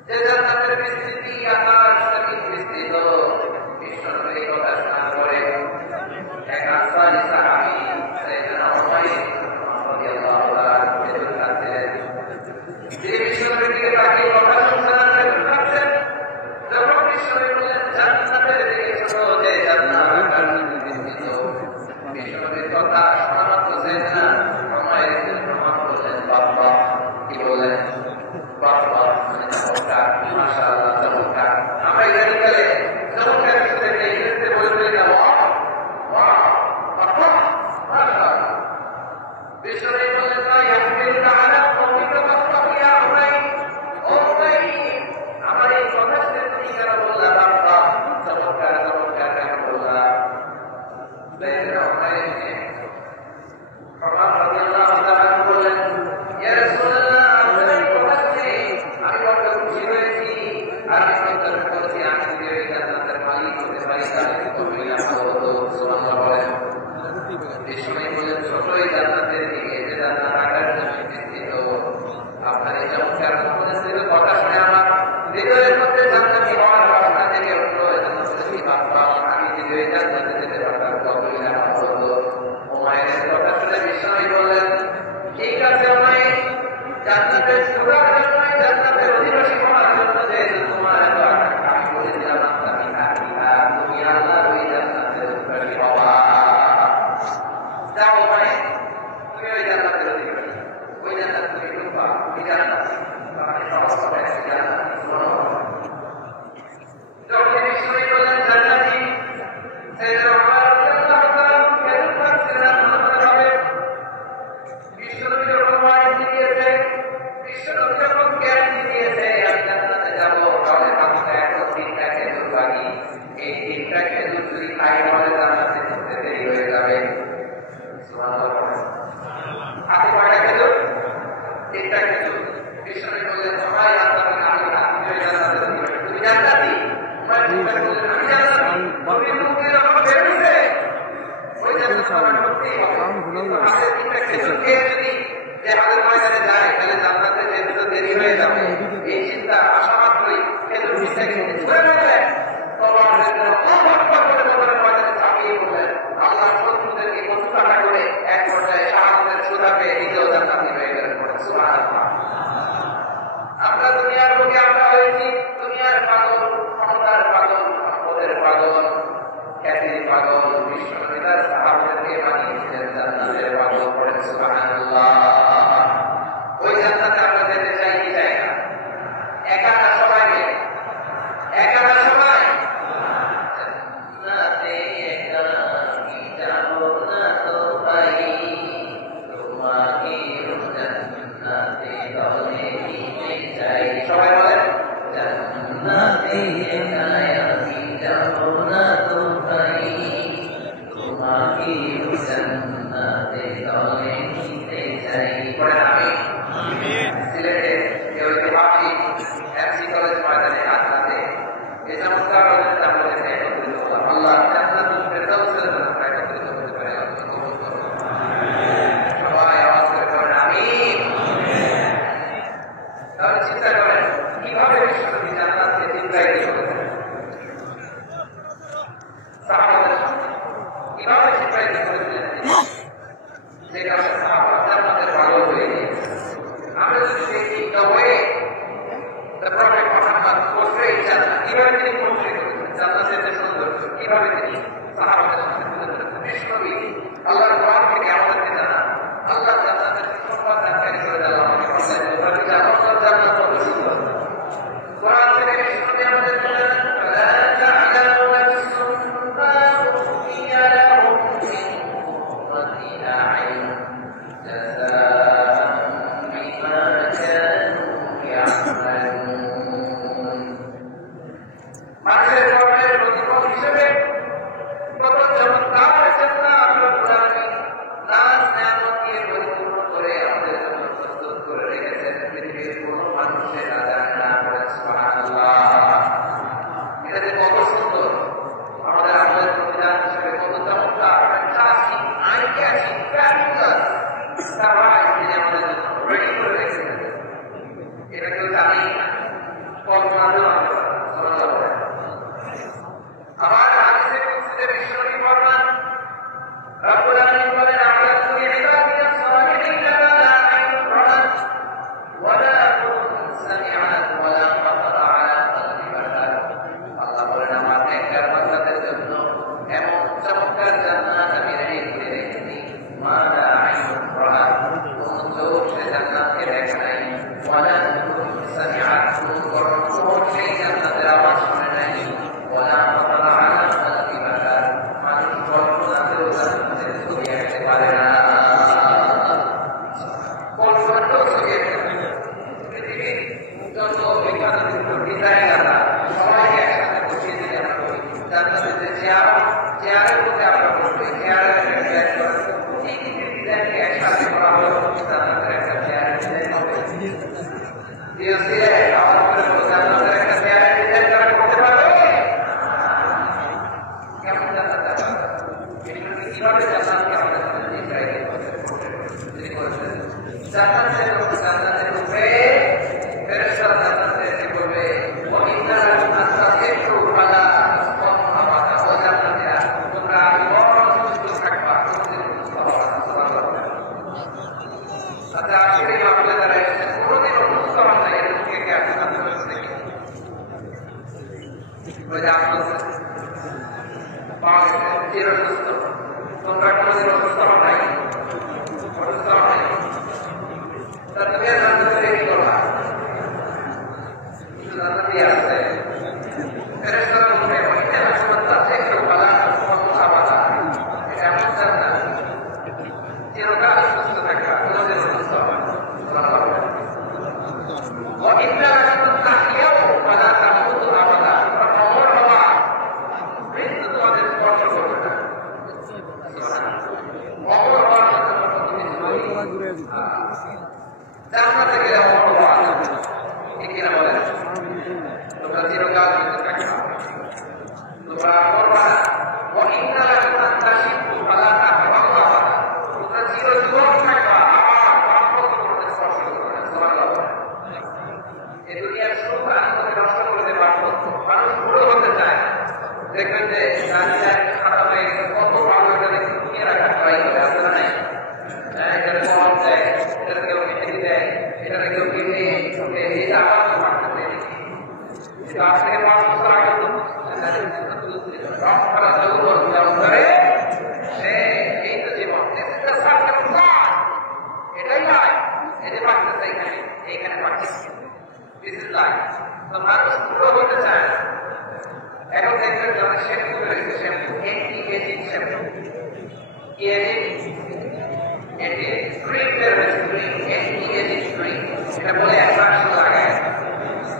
যে জান্নাতের বিস্তৃতি আকাশ সাথে বিস্তৃত। বিশ্বনবী এই কথা শোনার পরে এক আনসারী সাহাবী সাইয়েদনা উমাইর রাদিয়াল্লাহু তাআলা ভেতরে থাকতেন। তিনি বিশ্বনবীর দিকে তাকিয়ে কথা শুনছেন, ভেতরে থাকছেন। যখন বিশ্বনবী বললেন জান্নাতের দিকে ছোট, যে জান্নাত আকাশ সাথে বিস্তৃত, বিশ্বনবীর কথা শোনা মাত্র সাইয়েদনা উমাইর প্রমাণ করলেন, বাবা কি বলেন, বাবা চমৎকার, মাশাআল্লাহ চমৎকার। আমরা ইদানিংকালে চমৎকার কিছু দেখলে ইংরেজিতে বলে না, বিশ্বনবী বললেন না ইয়াহমিলুকা আলা কওমিকা ফাসতাকিয়া উমাইর, ও উমাইর, আমার এই কথা শুনে তুমি কেন বললা বাবা চমৎকার চমৎকার কেন বললা? সাইয়েদনা উমাইর ওমর রাদিয়াল্লাহু তাআলা বললেন, ইয়া রাসূলুল্লাহ, আমি বড় খুশি হয়েছি, আমি সন্তান করছি, আমি যদি ওই জান্নাতের মালিক হতে পারি তাহলে তো হইলাম হতো। সুবহানাল্লাহ বলেন। বিশ্বনবী বলেন ছোট এই জান্নাতের দিকে, যে জান্নাত আকাশ জমি বিস্তৃত। আপনার এই চমৎকার কথা শুনে আমার হৃদয়ের মধ্যে জান্নাতি হওয়ার বাসনা জেগে উঠলো। আমি যদি ওই জান্নাতে যেতে পারতাম তো হইলাম হতো। উমাইরের কথা শুনে বিশ্বনবী বললেন, ঠিক আছে উমাইর, জান্নাতের সুরার জন্য, জান্নাতের অধিবাসী হওয়ার জন্য যেহেতু তোমার এত আকাঙ্ক্ষা, আমি বলে দিলাম তুমি আল্লাহর ওই জান্নাতের অধিবাসী হওয়া। যাও উমাইর, তুমি ওই জান্নাতের অধিবাসী, ওই জান্নাত তুমি ঢুকবা, ওই জান্নাত তোমাকে সহজ হবে, জান্নাত যখন বিশ্বনবী বললেন জান্নাতি, সাইয়েদনা উমর রাদিয়াল্লাহু তাআলা কেমন লাগছিলেন হবে। বিশ্বনবী যখন ওয়াদা দিয়েছে, বিশ্বনবী যখন গ্যারান্টি দিয়েছে আমি জান্নাতে যাব, তাহলে আমাকে এখন 3টা খেজুর বাকি, এই 3টা খেজুর যদি খাই তাহলে জান্নাতে যেতে দেরি হয়ে যাবে। সুবহানাল্লাহ। হাতে কয়টা খেজুর? 3টা খেজুর। বিশ্বনবী বললেন সবাই আল্লাহকে আমি হয়ে জান্নাতে যাবে, তুমি জান্নাতি? আমি জান্নাতি। তুমি মুখে যখন বেরোছে ওই জান্নাত করতেই হবে। হাতে 3টা খেজুর খেয়ে যদি জাহাজের ময়দানে যায় তাহলে জান্নাতে যেতে তো দেরি হয়ে যাবে, এই চিন্তা আসা মাত্রই খেজুর নিচে খেতে ছুঁড়ে ফেললেন। তলোয়ার ময়দানে ঝাঁপিয়ে পড়লেন। আল্লাহর শত্রুদেরকে কতটা তারা তিনি আমাদের জন্য রেডি করে রেখেছেন। এটা কেউ জানেই না, কল্পনাতেও আবার হাদিসে কুদসিতে বিশ্বনবী ফরমান রব্বুল আলামিন বলেন আমরা তুমি ইবাদিয়া সালিহিনা লা আইনুন রাআত ওয়ালা উযুন সামিআত ওয়ালা খাতারা আলা কলবি বাশার। আল্লাহ বলেন আমার নেককার বান্দাদের জন্য এমন চমৎকার জান্নাত আমি রেডি করে রেখেছি, মা লা আইনুন রাআত, কোন চোখ সে জান্নাতকে দেখে নাই, ওয়ালা উযুন সামিআত, কোন সেই জান্নাতের আওয়াজ শুনে নাই, ওয়ালা খাতারা আলা কলবি বাশার, মানুষ কল্পনাতেও জান্নাতের ছবি আঁকতে পারে না। কল্পনাতেও ছবি আঁকতে পারে না। পৃথিবীর যত বিখ্যাত ডিজাইনাররা সবাইকে একসাথে বসিয়ে দিয়ে আমরা করি জান্নাতের যে চেয়ারের মধ্যে আমরা বসবো, চেয়ারের একটা ডিজাইন করা, এই ডিজাইনকে একসাথে করা হলো জান্নাতের একটা চেয়ারের ডিজাইন হবে। আমার মনে হলো জান্নাতের একটা চেয়ারের ডিজাইন করা করতে পারবে? কেমন জান্নাত কিভাবে জান্নাতকে আমাদের সামনে ডিজাইন তিনি করেছেন? জান্নাতের উপরে ফেরেশতারা জান্নাতে এসে বলবে ওয়া ইন্না লাকুম আনতাহিতু আলা ওয়া জান্নাতিহা, তোমরা বড় থাকবা, আচ্ছা আখেরি মাহফিলে যারা এসেছেন কোনোদিনও সুস্থ হন নাই, এদেরকে কে আছে জান্নাতের থেকে? ওই যে আপনার পাওয়া গেছে চিরসুস্থ, তোমরা কোনোদিনও সুস্থ হন নাই, অসুস্থ হন নাই, তা তুমি আর জান্নাতে রেডি করবা? কিছু জান্নাতি আছে ফেরেশতারা বলবে ওয়া ইন্না লাকুম আনতাহিতু আলা ওয়া এটা এমন জান্নাত চিরকাল সুস্থ থাকবা, কোনোদিনও সুস্থ হবে না। ওয়া ইন্না লাকুম তাহইয়াউ ওয়া লা তামুতু আবাদা, অমর হবা, মৃত্যু তোমাদের স্পর্শ করবে না। অমর হওয়ার মতো তুমি জান্নাতে গেলে অমর হওয়া ঠিক কিনা বলেন? তোমরা চিরকাল কিন্তু থাকবা, তোমরা করবা না। ওয়া ইন্না লাকুম আনতাহিতু আলা তাহওয়া, তোমরা চিরজীবন থাকবা, আবার তোমাদের স্পর্শ করবে না। সুবহানাল্লাহ। এই দুনিয়ার সুখ আনন্দকে নষ্ট করতে পারবো, মানুষ বুড়ো হতে চায়, দেখবেন যে খাতা হয়ে গেছে, কত ভালো এটা দেখে নিয়ে রাখা ট্রাই করে, আসলে নাই এটা কম দেয়, এটা কেউ মেহেদি দেয়, এটা কেউ কিনে এটা আবার মারতে দেয়। আজ থেকে 5 বছর আগে এই তো জীবন, এটাই নয়, এই যে পাকতেছে এইখানে পাকতেছে, মানুষ পুরো হতে চায় না। এখন দেখবেন যারা শ্যাম্পু রয়েছে, শ্যাম্পু অ্যান্টি এজিং শ্যাম্পু, কি এজিং ক্রিম বের হয়েছে, ক্রিম অ্যান্টি এজিং ক্রিম, এটা বলে 1 মাস লাগায়,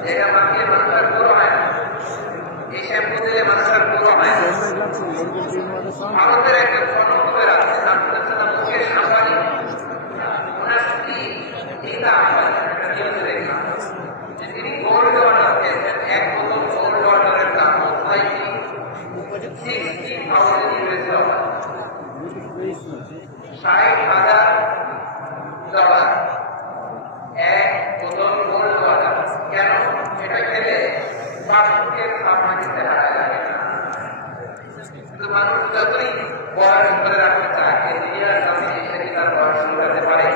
যেটা মাখিয়ে মানুষের পুরো হয় না। এই শ্যাম্পু দিলে মানুষের পুরো হয় না। ভারতের একটা ফটোগ্রাফার আছে, নাম হচ্ছে না মুকেশ আম্বানি, ওনার স্ত্রী নীতা আম্বানি, একটা নিউজে দেখলাম যে তিনি গোল্ড ওয়াটার খেয়েছেন, 1 বোতল গোল্ড ওয়াটারের দাম $60,000, 1 বোতল গোল্ড ওয়াটার। কেন? এটা খেলে বাসুকের সামাজিকতে হারায় লাগে না। কিন্তু মানুষ যতই বয়স ধরে রাখতে চায়, ইঞ্জিনিয়ার সামনে এসে কি তার বয়স করতে পারে?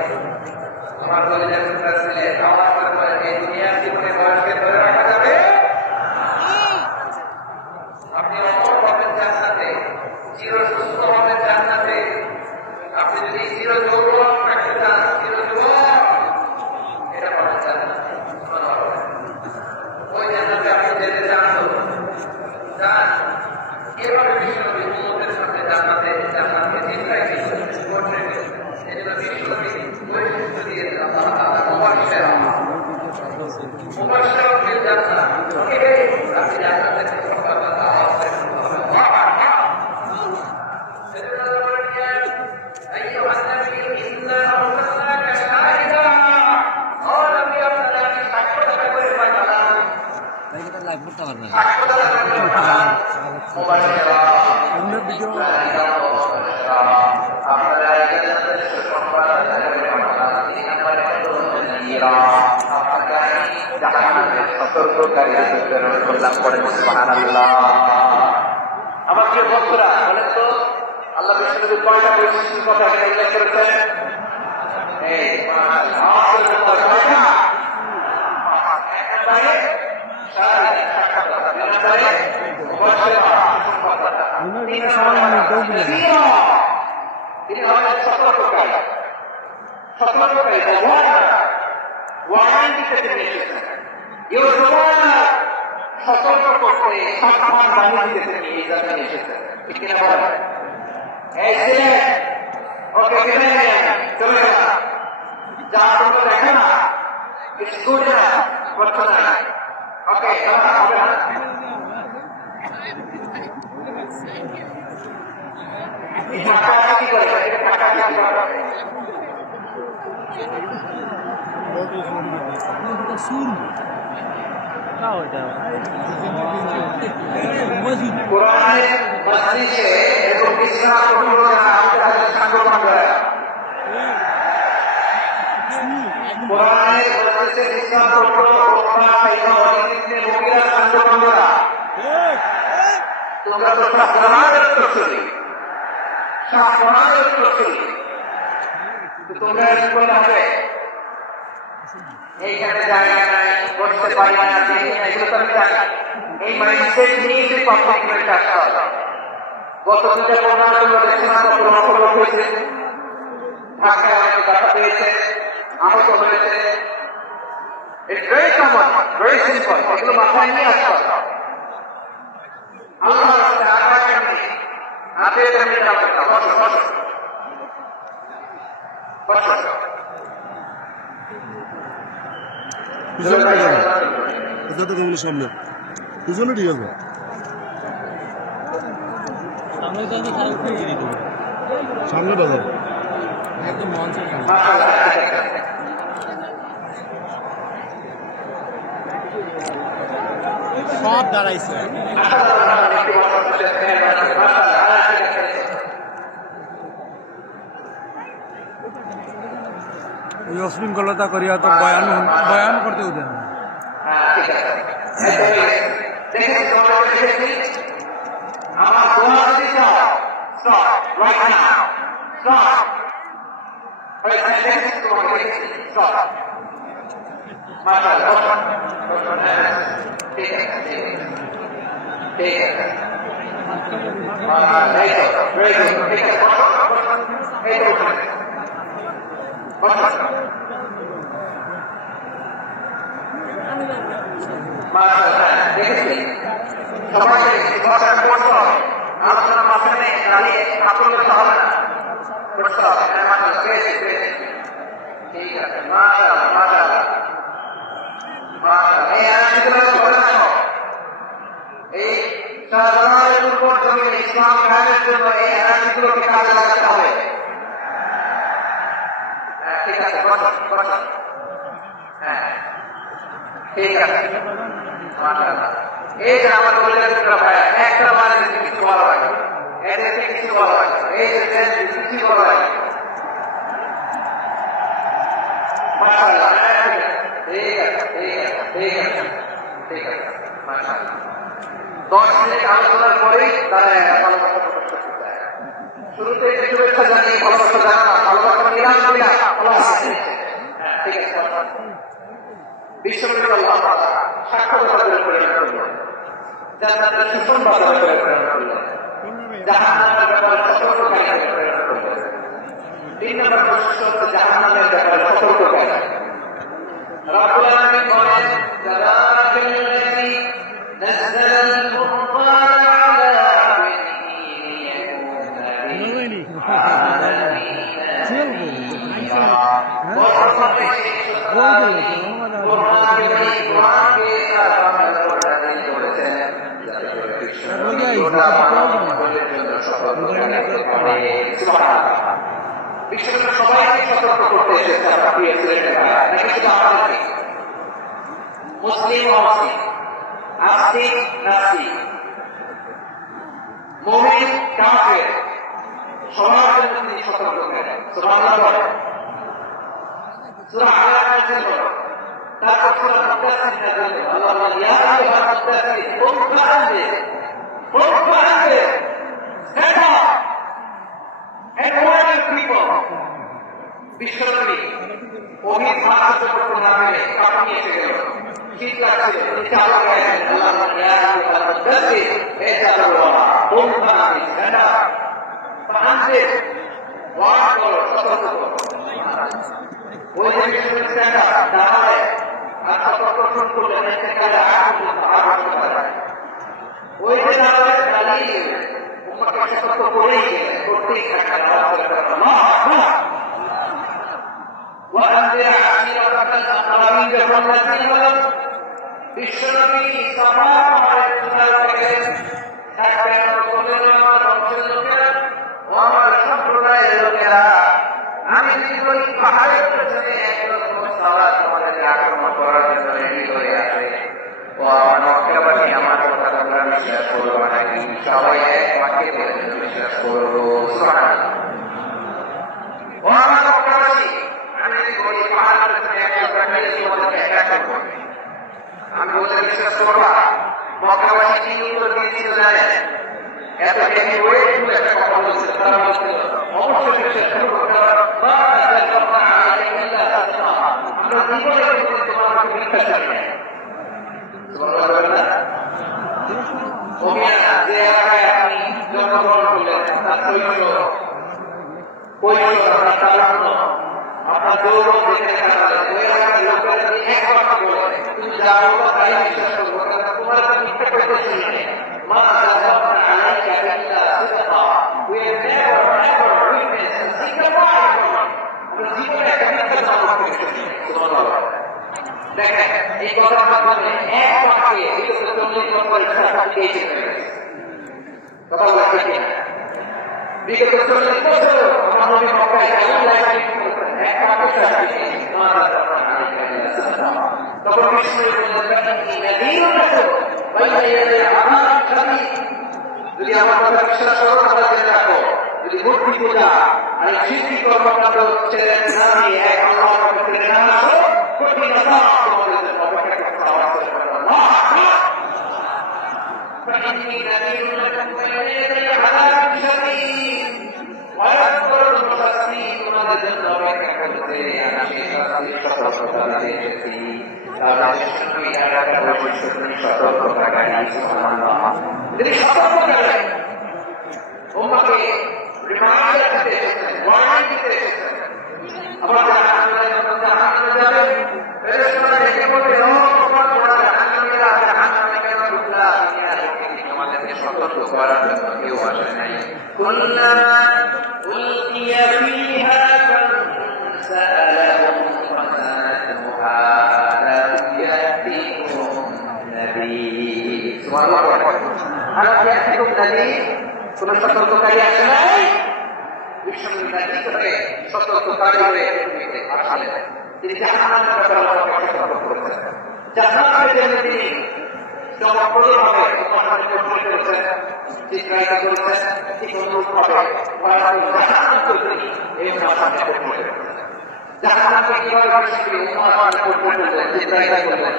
আমার কলেজের ছেলে আওয়াজ করে বলে এই দুনিয়ার জীবনে বয়সকে ধরে রাখা যাবে? আপনি অমর হবেন জান্নাতে, চিরসুস্থ হবেন জান্নাতে। আপনি যদি চির যৌবন থাকতে চান, চির যুবক সতর্ককারী রাসূল প্রেরণ করলাম। পড়েন সুবহানাল্লাহ। আমার প্রিয় বন্ধুরা, বলেন তো আল্লাহ বিশ্বনবী কয়টা বৈশিষ্ট্যের কথা এখানে উল্লেখ করেছেন? এই তিনি হলেন সতর্ককারী, সতর্ককারী ওয়ার্নিং দিতে তিনি এসেছেন। সতর্ক করতে সাবধান বানিয়ে দিতে তিনি এই জায়গায় এসেছেন। ঠিক কিনা বলেন? এই ছেলে ওকে চলে গেল, যা তোমরা দেখো না স্কুল না করছো না, ওকে হবে না। কি করে কোরআনের মজলিসে এবং ইসলাম কোরআনের মজলিসে ইসলাম তোমরা তো শাসনায়ত করছিলি, শাসনায়ত করছিলি, তোমরা বলতে হবে এইখানে জায়গা নাই, করতে পারি না, এগুলো তো আমি জানি। এই মাইন্ডসেট নিয়ে যে পাবলিক আসতে হবে। গত 2015 ডিসেম্বর লক্ষ হয়েছে, ঢাকায় অনেকে ব্যথা পেয়েছে, আহত হয়েছে। It's very common, very simple. এগুলো মাথায় নিয়ে আসতে হবে। আল্লাহ হাতে তেমনি যাবে না। সামনে পিছনে ঠিক আছে। সামনে বাজার একদম মঞ্চে সব দাঁড়াইছে। এই অশৃঙ্খলতা করিয়া তো বয়ান করতে উঠেন। আমার দোয়া যদি চাও, stop right now, stop. Stop. মাশাআল্লাহ, ঠিক আছে, ঠিক আছে, very good, ঠিক আছে, এই তো মাশাআল্লাহ, দেখেছি সবাই আলোচনার মাঝখানে দাঁড়িয়ে ঠাকুর করতে হবে না, করতে হবে। ঠিক আছে, মাশাআল্লাহ, মাশাআল্লাহ, মাশাআল্লাহ। এই আয়াতগুলো ধরে রাখো। এই শাহজালালের উপর জমিনে ইসলাম কায়েমের জন্য এই আয়াতগুলোকে কাজে লাগাতে হবে। ঠিক আছে, হ্যাঁ, ঠিক আছে, মাশাআল্লাহ। এই যে আমার বললেন ভাই, একটা মানে কিছু বলা লাগে, এদেরকে কিছু বলা লাগে, এই যে কিছু বলা লাগে, মাশাআল্লাহ, ঠিক আছে, ঠিক আছে, ঠিক আছে, ঠিক আছে, মাশাআল্লাহ। 10 মিনিট আলোচনার পরেই তারা ভালোবাসা প্রকাশ করতে চায়। শুরুতে শুভেচ্ছা জানিয়ে ভালোবাসা জানা, ভালোবাসা নিলাম না, ভালোবাসা, ঠিক আছে। বিশ্বনবী আল্লাহ তাআলা সাক্ষ্যদাতাদের উপরে জান্নাতের সুসংবাদদাতাদের উপরে জাহান্নামের ব্যাপারে সতর্ককারীদের উপরে 3 নম্বর প্রশ্ন হচ্ছে জাহান্নামের ব্যাপারে সতর্ককারী। রাব্বুল আলামিন বলেন, তাবারাকাল্লাযী নাযালাল ফুরকান আলা বিশ্বকে সবাইকে সতর্ক করতে এসেছে। মুসলিম অমুসলিম, আস্তিক নাস্তিক, মুমিন কাফের, সবার জন্য তিনি সতর্ক করেন। সুবহানাল্লাহ। সূরা আল-আরাফ তারপর সূরা মুদাসসির নাযিল হলো। আল্লাহ বলেন ইয়া আইয়ুহাল মুদাসসির কুম ফাআনজির stand up and warn the people. বিশ্বনবী ওহির ভাষা করতে না পেরে কাঁপিয়ে এসে গেল, শীত লাগছে, চালা গেলেন। আল্লাহ বলেন ইয়া আইয়ুহাল মুদাসসির ইত্তাকুল্লাহ কুম ফাআনজির stand up ফাআনজির ওয়ার্ন করো, সতর্ক করো। ওই যে বিশ্বনবী stand up দাঁড়ায় আর সতর্ক করলেন এতে কাজে আগুন করে ওই যে দাঁড়ায় দাঁড়িয়ে উম্মতকে সতর্ক করেই গেলেন, করতেই থাকলেন। وأنذر عشيرتك الأقربين যখন নাযিল হলো, বিশ্বনবী সাফা পাহাড়ের থেকে থাকবেন আমার বংশের লোকেরা ও আমার সম্প্রদায়ের লোকেরা, আমি যদি ওই পাহাড়ের পেছনে একরকম সারা তোমাদের আক্রমণ করার জন্য রেডি হয়ে আসে, ও আমার মক্কাবাসী আমার কথা তোমরা বিশ্বাস করবো নাকি? সবাই এক বাক্যে বলে বিশ্বাস করবো। সুবহানাল্লাহ। ও আমার মক্কাবাসী, আমি ওই পাহাড়ের পেছনে তোমাদেরকে অ্যাটাক করবো, আমি বলে বিশ্বাস করবা? মক্কাবাসী কি উত্তর দিয়েছিল জানেন? এত হেভি ওয়েট একটা কথা বলছে, তারা বলছিল অবশ্যই বিশ্বাস করবো, আমরা জীবনে তোমার মিথ্যা চাই না। যে এলাকায় আপনি জন্মগ্রহণ করলেন তার আপনার গৌরব দেখে ওই এলাকার লোকেরা যদি এক কথা বলে তুমি যা বলো তাই বিশ্বাস করবো, তোমার মিথ্যা করতে শুনে মা জীবনে একটা মিথ্যা চালু করে দেখেন এই কথার মাধ্যমে এক বাক্যে কথা বলতে বিগত 40 বছর আমার নবী মক্কায় এক বাক্যে তখন যদি আমার কথা বিশ্বাস করো তাহলে জেনে রাখো, যদি মূর্তি পূজা আর এই শিল্পী কর্মকাণ্ড ছেড়ে না নিয়ে এক আল্লাহর পক্ষে না আসো, কঠিন তোমাদের জন্য অপেক্ষা করতে আওয়াজ করে فإني نذير لكم بين يدي عذاب شديد ويذكر المفسرين তোমাদের জন্য অপেক্ষা করতে আমি সতর্কতা দিয়েছি। তারা নিশ্চয়ই এলাকা ভবিষ্যৎ সতর্কতাকারী। সুবহানাল্লাহ। তিনি সতর্ক করেন, উম্মতকে রিমাইন্ডার দিতে এসেছেন, ওয়ার্নিং দিতে এসেছেন। আবার জাহান্নামে যাবেন, ফেরেশতারা ডেকে বলবে ও তোমরা জাহান্নামীরা, জাহান্নামে কেন ঢুকলা? আমাদেরকে সতর্ক করার জন্য কেউ আসে নাই। কুল্লামা উলকিয়া ফিহা ফাসালাহুম ফাসাতুহা লাম ইয়াতিকুম নাযীর। সুবহানাল্লাহ। লাম ইয়াতিকুম নাযীর, কোন সতর্ককারী আসে নাই? বিশ্বনবী নাযীর করে সতর্ককারী হয়ে আসলেন। তিনি জাহান্নামের ব্যাপারে আমাদেরকে সতর্ক করেছেন। জাহান্নামের জন্য তিনি চমকপ্রদভাবে চিত্রায়িত করেছেন, ঠিক অনুরূপভাবে জাহান্নামকে কিভাবে চিত্রায়িত করলেন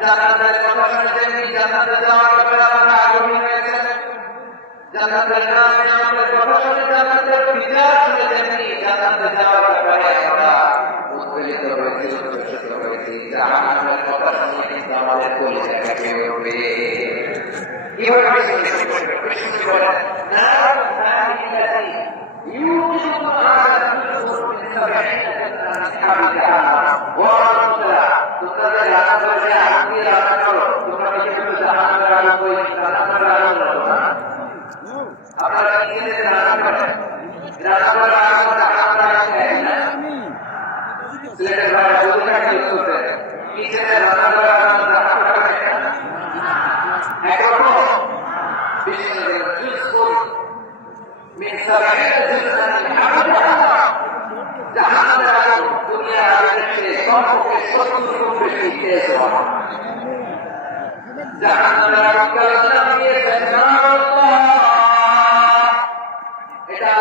জান্নাতের কথা শুনেছেন, জান্নাতে যাওয়ার ব্যাপারে আপনারা আগ্রহী হয়েছেন, জান্নাতের নামের কথা শুনে জান্নাতের বিচার শুনেছেন, জান্নাতে যাওয়ার ব্যাপারে আমরা উদ্বেলিত হয়েছি, উচ্ছ্বসিত হয়েছি। জাহান্নামের কথা শুনে কিন্তু আমাদের কলিজা কেঁপে ওঠে। কিভাবে বলেন না আপনারা নিজেদের রান্না করেন, রান্না সিলেটের ভাড়া বলতে করতে কিচেনের রান্না করা একরকম এটা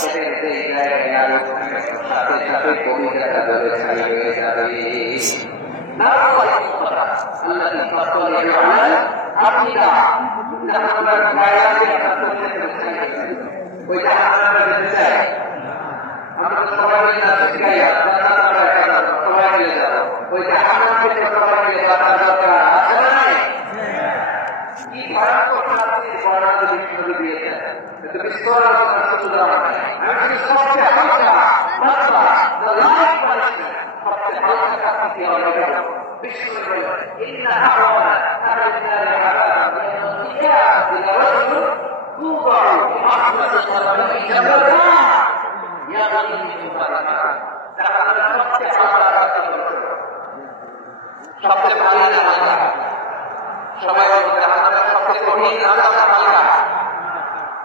পেটের যে জায়গায় আলো থাকে সাথে সাথে পবিত্রতা ধরে ছাড়িয়ে যাবে। ওই জাহান্নামে যেতে চাই আমরা সবাই মিলে শিখাইয়া সবাই মিলে যাবো। ওই জাহান্নাম থেকে সবাই মিলে বাঁচার দরকার আছে না নাই? কি ভয়ানক শাস্তির বর্ণনা বিষ্ণু দিয়েছেন, কিন্তু বিশ্বরাজ সবচেয়ে হালকা মাত্রা সবচেয়ে হালকা শাস্তি হলো বিষ্ণু ইন্না হাওয়া সবচেয়ে ভালো সবাই জাহান্নামের সবচেয়ে কঠিন হালকা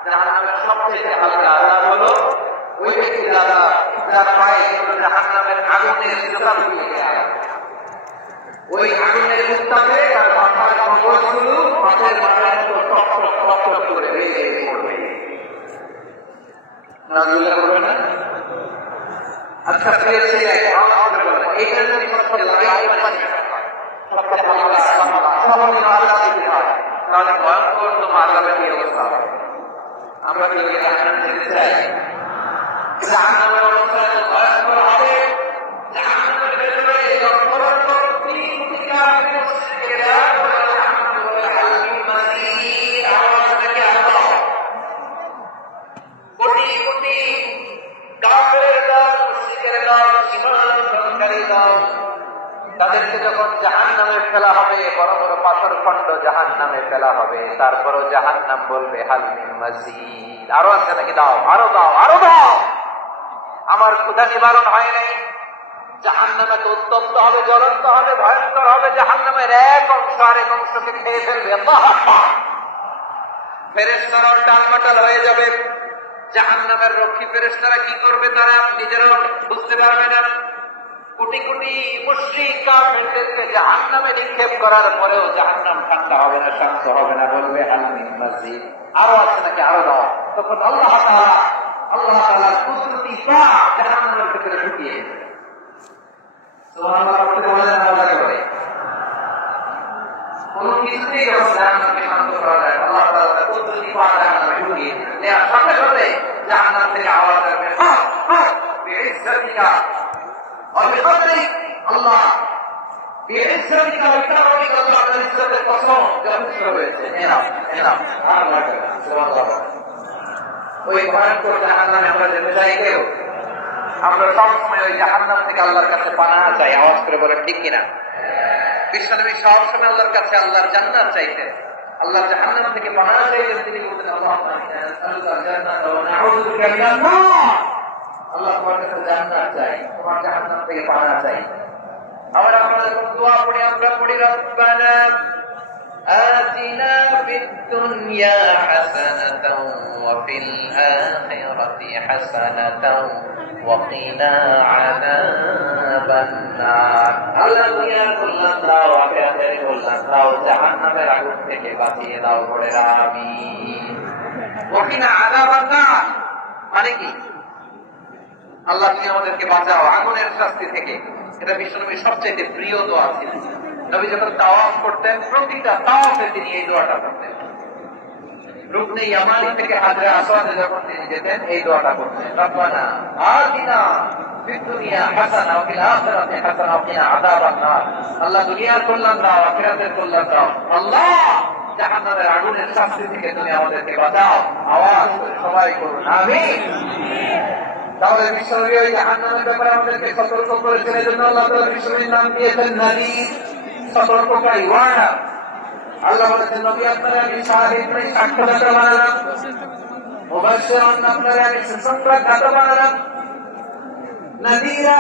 জাহান্নামের সবচেয়ে হালকা আযাব হলো ওই ব্যক্তি যারা পায় জাহান্নামের আগুনের জোতা দিয়ে যায়। ওই আগুনের উত্তাপে তার মাথার কঙ্করগুলো মাথার মাথার মতো টক টক টক টক করে বেরিয়ে পড়বে। নাজুল্লাহ করবে না? আচ্ছা প্রিয় ছেলে এইটা যদি সবচেয়ে লাগাই সবচেয়ে ভালো তাহলে ভয়ঙ্কর তো মারাবে কি অবস্থা হবে? আমরা কি জাহান্নামে যেতে চাই? জাহান্নামের অবস্থা ভয়ঙ্কর হবে। জাহান্নামের ভেতরে অপরন্ত কোটি কোটি কাফেরের দল, মুশরিকের দল, ঈমান গ্রহণকারী দল, তাদেরকে যখন জাহান্নামে ফেলা হবে, বড় বড় পাথর খণ্ড জাহান্নামে ফেলা হবে, তারপরও জাহান্নাম বলবে হাল মিন মাজিদ, আরো আছে নাকি? দাও, আরো দাও, আরো দাও। আমার ক্ষুধা নিবারণ হয় নাই। জাহান্নামে তো উত্তপ্ত হবে, জ্বলন্ত হবে, ভয়ঙ্কর হবে। জাহান্নামের এক অংশ আরেক অংশকে খেয়ে ফেলবে। ফেরেশতারাও টালমাটাল হয়ে যাবে। জাহান্নামের রক্ষী ফেরেশতারা কি করবে তারা নিজেরাও বুঝতে পারবে না। কোটি কোটি মুশরিক কাফেরদেরকে জাহান্নামে নিক্ষেপ করার পরেও জাহান্নাম ঠান্ডা হবে না, শান্ত হবে না, বলবে হাল মিন মাজিদ, আরো আছে নাকি? আরো দাও। তখন আল্লাহ তাআলা কুদরতি পা জাহান্নামের ভিতরে ঢুকিয়ে দেবে। সুবহানাল্লাহ বলতে বলেন না বলা করে কোন কিছুতেই যখন জাহান্নামকে শান্ত করা যায়, আল্লাহ তাআলা কুদরতি পা জাহান্নামে ঢুকিয়ে দেবে। এর সাথে সাথে জাহান্নাম থেকে আওয়াজ আসবে, হা হা বিইজ্জাতিকা وبقدرك الله بعزتك وكرمك الله بالعزة القصوم যথেষ্ট হয়েছে। আর লাগবে না। সুবহানাল্লাহ। ওই ভয়ঙ্কর জাহান্নামে আমরা যেতে চাই কেউ? আমরা সবসময় ওই জাহান্নাম থেকে আল্লাহর কাছে পানাহ চাই। আওয়াজ করে বলেন ঠিক কিনা? বিশ্বনবী সবসময় আল্লাহর কাছে আল্লাহর জান্নাত চাইতেন। আল্লাহর জাহান্নাম থেকে পানাহ চাইতেন। তিনি বলতেন আল্লাহুম্মা ইন্না নাসআলুকা আল-জান্নাতা ওয়া নাউযু বিকা মিনান নার। আল্লাহ তোমার কাছে জান্নাত চাই, তোমার জাহান্নাম থেকে পানাহ চাই। আমরা আমাদের দোয়া পড়ি, আমরা পড়ি রব্বানা আতিনা ফিদ দুনিয়া হাসানাতাও ওয়া ফিল আখিরাতি হাসানাতাও ওয়া কিনা আযাবান নার। আল্লাহ দুনিয়ার কল্যাণ দাও, আখিরাতের কল্যাণ দাও, জাহান্নামের আগুন থেকে বাঁচিয়ে দাও। পড়ে আমিন। ওয়া কিনা আযাবান নার মানে কি? আল্লাহ তুমি আমাদেরকে বাঁচাও আগুনের শাস্তি থেকে। এটা বিশ্বনবীর সবচেয়ে প্রিয় দোয়া ছিল। নবী যখন তাওয়াফ করতেন, প্রতিটা তাওয়াফে তিনি এই দোয়াটা করতেন। রুকনে ইয়ামানি থেকে হাজরে আসওয়াদে যখন তিনি যেতেন, এই দোয়াটা করতেন, রব্বানা আতিনা ফিদ দুনিয়া হাসানা ওয়া ফিল আখিরাতি হাসানা ওয়া কিনা আযাবান নার। আল্লাহ দুনিয়ার কল্যাণ দাও, আখিরাতের কল্যাণ দাও। আল্লাহ জাহান্নামের আগুনের শাস্তি থেকে তুমি আমাদেরকে বাঁচাও। আওয়াজ করে সবাই করুন আমিন। তাহলে বিশ্বনবী ওই জাহান্নামের ব্যাপারে আমাদেরকে সতর্ক করেছেন। এজন্য আল্লাহ তাআলা বিশ্বনবীর নাম দিয়েছেন নাযীর, সতর্ককারী, ওয়ার্নার। আল্লাহ বলেছেন নবী আপনারা আমি শাহিদ নই, সাক্ষ্যদাতা বানালাম, মুবাশশিরান আপনারা আমি সুসংবাদদাতা বানালাম, নাযীরা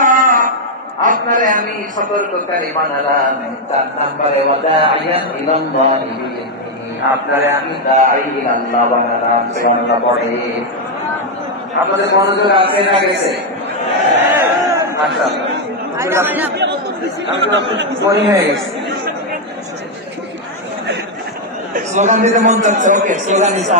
আপনারা আমি সতর্ককারী বানালাম। 4 নম্বরে ওয়াদাইয়ান ইলাল্লাহি বিইذনিহি, আপনারা আমি দাঈ ইলাল্লাহ বানালাম। সুবহানাল্লাহ পড়ে। আপনাদের মনোযোগ আছে না গেছে? মনে হয়ে গেছে। স্লোগান দিতে মন চাচ্ছে। ওকে, স্লোগান দিতে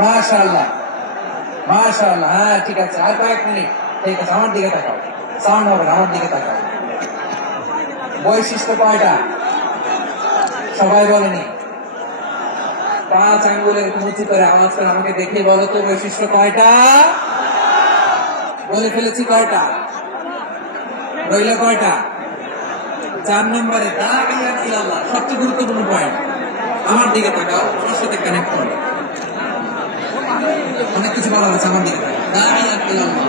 মাশাআল্লাহ মাশাআল্লাহ। হ্যাঁ ঠিক আছে, আর কয়েক মিনিট। ঠিক আছে, আমার দিকে তাকাও, সাউন্ড হবে না, আমার দিকে তাকাও। বৈশিষ্ট্য কয়টা সবাই বলেনি? 5 আঙ্গুলের মুচি করে আওয়াজ করে আমাকে দেখে বলো তো বৈশিষ্ট্য কয়টা? বলে ফেলেছি কয়টা? রইল কয়টা? 4 নম্বরে দাইয়াত ইলাল্লাহ, সবচেয়ে গুরুত্বপূর্ণ পয়েন্ট। আমার দিকে তাকাও, আমার সাথে কানেক্ট করো। অনেক কিছু বলা হয়েছে, আমার দিকে দাইয়াত ইলাল্লাহ।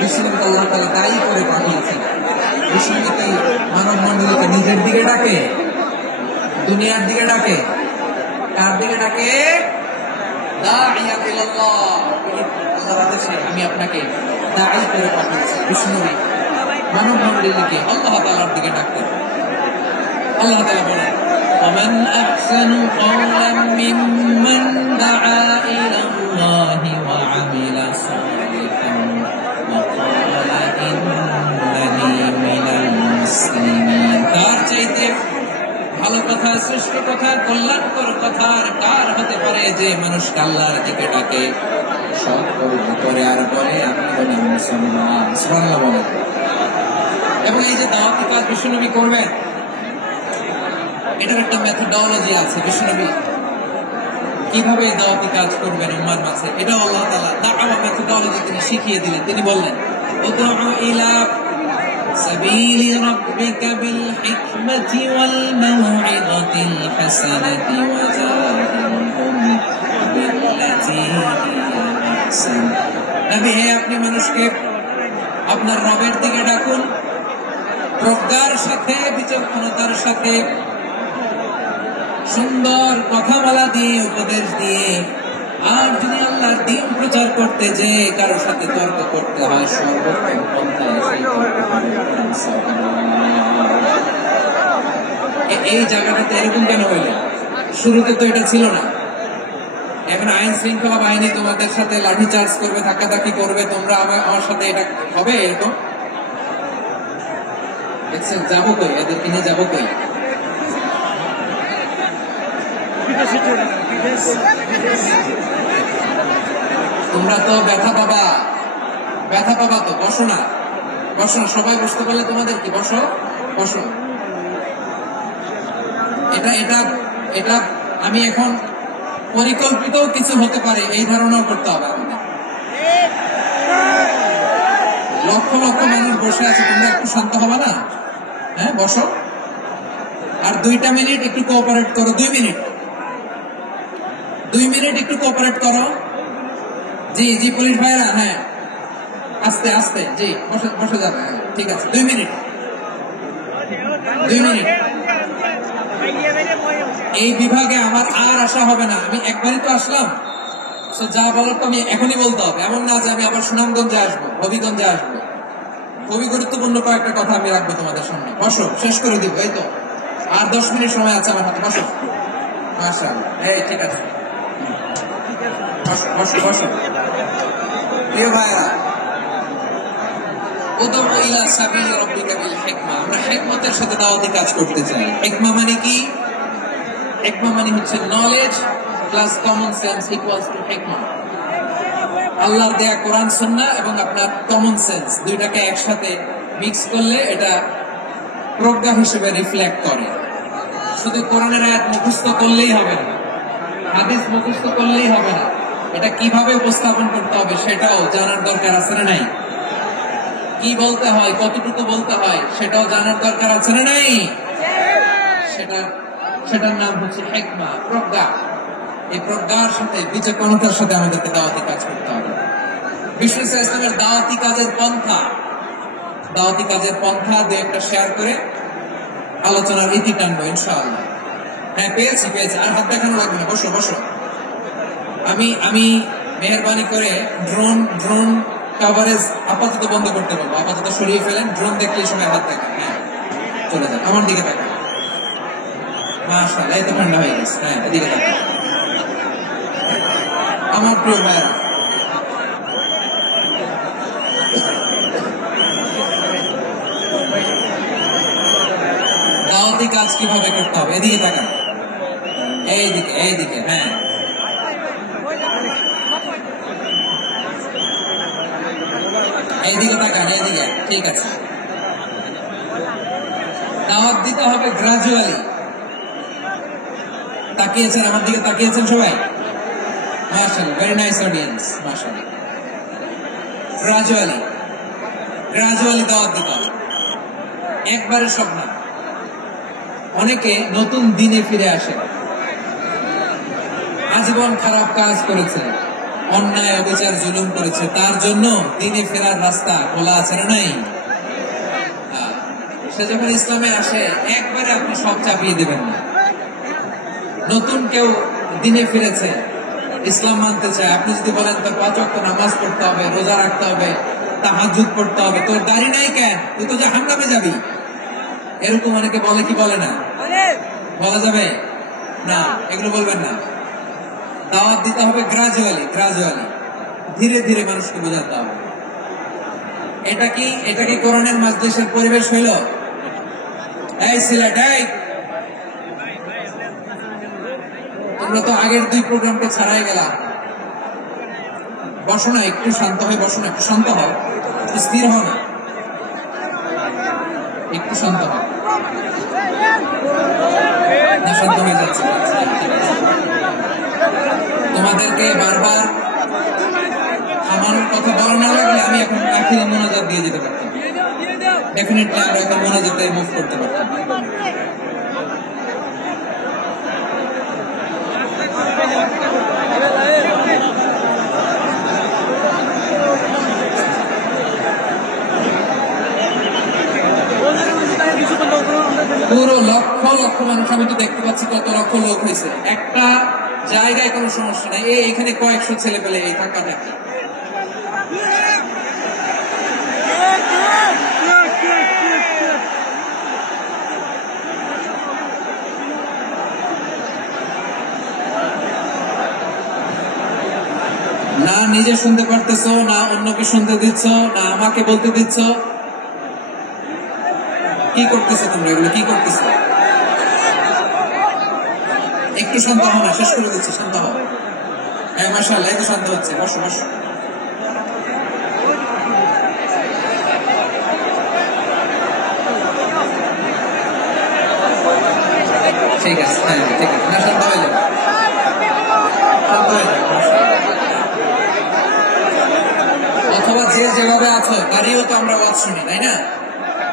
বিশ্বনবীকে আল্লাহ তাআলা দায়ী করে পাঠিয়েছেন। বিশ্বনবীকে মানব মণ্ডলীকে নিজের দিকে ডাকে, দুনিয়ার দিকে ডাকে, কার দিকে ডাকে? দাইয়াত ইলাল্লাহ। আল্লাহর আদেশে আমি আপনাকে দায়ী করে পাঠিয়েছি। বিশ্বনবী মানব মণ্ডলীকে আল্লাহ তাআলার দিকে ডাকতেন। আল্লাহ তাআলা বলেন, ومن أحسن قولا ممن دعا إلى الله وعمل صالحا وقال إنني من المسلمين। কার চাইতে ভালো কথা, শ্রেষ্ঠ কথা, কল্যাণকর কথা আর কার হতে পারে যে মানুষ আল্লাহর দিকে ডাকে, সৎ কর্ম করে আর বলে আমি হলাম মুসলমান। সুবহানাল্লাহ বলেন। এবং এই যে দাওয়াতি কাজ বিশ্বনবী করবেন, এটার একটা মেথডোলজি আছে। বিশ্বনবী কিভাবে দাওয়াতি কাজ করবেন উম্মার মাঝে, এটা আল্লাহ তাআলা দাওয়া মেথডোলজি তিনি শিখিয়ে দিলেন। তিনি বললেন, উদউ ইলা সাবিলি রাব্বিকা বিল হিকমাতি ওয়াল মাউইযাতিল হাসানাতি ওয়াজাহিদহুম বিল্লাতী হিয়া আহসান। নবী হে, আপনি মানুষকে আপনার রবের দিকে ডাকুন, প্রজ্ঞার সাথে, বিচক্ষণতার সাথে, সুন্দর কথা বলা দিয়ে, উপদেশ দিয়ে। আর যদি আল্লাহর দ্বীন প্রচার করতে যে কারোর সাথে তর্ক করতে হয়, সর্বোত্তম পন্থায় এই জায়গাটাতে এরকম কেন হইল? শুরুতে তো এটা ছিল না। এখন আইন শৃঙ্খলা বাহিনী তোমাদের সাথে লাঠি চার্জ করবে, ধাক্কাধাক্কি করবে, তোমরা আমার সাথে এটা হবে এরকম? দেখছেন, যাবো কই, এদেরকে নিয়ে যাবো কই? তোমরা তো ব্যথা পাবা, ব্যথা পাবা তো। বসো না, বসো না, সবাই বসতে পারলে তোমাদের কি? বসো বসো। এটা এটা এটা আমি এখন পরিকল্পিত কিছু হতে পারে এই ধারণাও করতে হবে আমাদের। লক্ষ লক্ষ মানুষ বসে আছে, তোমরা একটু শান্ত হবে না? হ্যাঁ, বসো। আর 2 মিনিট একটু কোঅপারেট করো। 2 মিনিট একটু কোঅপারেট করো। জি জি পুলিশ ভাইরা, হ্যাঁ আস্তে আস্তে, জি বসে যাবে। ঠিক আছে, 2 মিনিট। এই বিভাগে আমার আর আসা হবে না। আমি একবারই তো আসলাম, যা বলার তো আমি এখনই বলতে হবে। এমন না যে আমি আবার সুনামগঞ্জে আসবো, হবিগঞ্জে আসবো। খুবই গুরুত্বপূর্ণ কয়েকটা কথা আমি রাখবো তোমাদের সামনে। বসো, শেষ করে দিব। এই তো আর 10 মিনিট সময় আছে আমার হাতে। বসো। মাশাআল্লাহ, এই ঠিক আছে, বসো বসো বসো। প্রিয় ভাইরা, উদউ ইলা সাবিলি রাব্বিকা বিল হিকমা। আমরা হিকমতের সাথে দাওয়াতি কাজ করতে চাই। হিকমা মানে কি? হিকমা মানে হচ্ছে knowledge plus common sense equals to হিকমা। আল্লাহর দেয়া কোরআন সুন্নাহ এবং আপনার কমন সেন্স দুইটাকে একসাথে মিক্স করলে এটা প্রজ্ঞা হিসেবে রিফ্লেক্ট করে। শুধু কোরআনের আয়াত মুখস্থ করলেই হবে না, হাদিস মুখস্থ করলেই হবে না, এটা কিভাবে উপস্থাপন করতে হবে সেটাও জানার দরকার আছে না নাই? কি বলতে হয়, কতটুকু বলতে হয় সেটাও জানার দরকার আছে না নাই? সেটার নাম হচ্ছে হিকমা, প্রজ্ঞা। এই প্রজ্ঞার সাথে, বিচক্ষণতার সাথে আমাদেরকে দাওয়াতি কাজ করতে হবে। বিশ্ব ইসলামের দাওয়াতি কাজের পন্থা দিয়ে একটা শেয়ার করে আলোচনার ইতি টানবো ইনশাআল্লাহ। হ্যাঁ, পেয়েছি। আর হাত দেখানো লাগবে না, বসো বসো। আমি মেহরবানি করে ড্রোন কভারেজ আপাতত বন্ধ করতে বলবো। আপাতত সরিয়ে ফেলেন। ড্রোন দেখলে সময় হাত দেখেন। হ্যাঁ, চলে যান, আমার দিকে দেখেন। মাশাআল্লাহ, এত ঠান্ডা হয়ে গেছে। হ্যাঁ, এদিকে দেখেন। আমার প্রিয় ভাইরা, দাওয়াতি দাওয়াতি কাজ কিভাবে করতে হবে, এদিকে তাকান, এইদিকে এইদিকে, হ্যাঁ এইদিকে তাকান, এইদিকে, ঠিক আছে। দাওয়াত দিতে হবে গ্রাজুয়ালি। তাকিয়েছেন আমার দিকে, তাকিয়েছেন সবাই? মাশাআল্লাহ, ভেরি নাইস অডিয়েন্স, মাশাআল্লাহ। গ্রাজুয়ালি দাওয়াত দিতে হবে, একবারে সব না। অনেকে নতুন দিনে ফিরে আসে, আজীবন খারাপ কাজ করেছে, অন্যায় অবিচার জুলুম করেছে, তার জন্য দিনে ফেরার রাস্তা খোলা আছে না নাই? সে যখন ইসলামে আসে একবারে আপনি সব চাপিয়ে দেবেন না। নতুন কেউ দিনে ফিরেছে, ইসলাম মানতে চায়, আপনি যদি বলেন তোর 5 ওয়াক্ত নামাজ পড়তে হবে, রোজা রাখতে হবে, তাহাজ্জুদ পড়তে হবে, তোর দাড়ি নাই কেন, তুই তো জাহান্নামে যাবি, এরকম অনেকে বলে কি বলে না? বলা যাবে না, এগুলো বলবেন না। দাওয়াত দিতে হবে গ্রাজুয়ালি, ধীরে ধীরে মানুষকে বোঝাতে হবে। এটা কি কোরআনের মাজলিসের পরিবেশ হইল? এই সিলেট, এই তোমরা তো আগের 2 প্রোগ্রামকে ছাড়াই গেলাম, বসো না, একটু শান্ত হয়ে বসো না, একটু শান্ত হও, একটু স্থির হও না, একটু শান্ত হও না, শান্ত হয়ে যাচ্ছে। তোমাদেরকে বারবার থামানোর কথা বলা না লাগলে আমি এখন আখিরি মোনাজাত দিয়ে যেতে পারতাম, ডেফিনেটলি আমরা এখন মোনাজাতে মুভ করতে পারতাম। পুরো লক্ষ লক্ষ মানুষ, আমি তো দেখতে পাচ্ছি কত লক্ষ লোক হয়েছে একটা জায়গায়, কোনো সমস্যা নাই। এখানে কয়েকশো ছেলে পেলে এই থাকা থাকে, না নিজে শুনতে পারতেছো, না অন্যকে শুনতে দিচ্ছ, না আমাকে বলতে দিচ্ছ। কি করতেছো তোমরা, এগুলো কি করতেছো? একটু শান্ত হও না, শেষ করে দিচ্ছি, শান্ত হও। হ্যাঁ মাশাআল্লাহ, একটু শান্ত হচ্ছে, বসো বসো। ঠিক আছে, হ্যাঁ ঠিক আছে, না শান্ত হয়ে যাবে, শান্ত হয়ে যাবে। অথবা যে যেভাবে আছো দাঁড়িয়েও তো আমরা ওয়াজ শুনি, তাই না?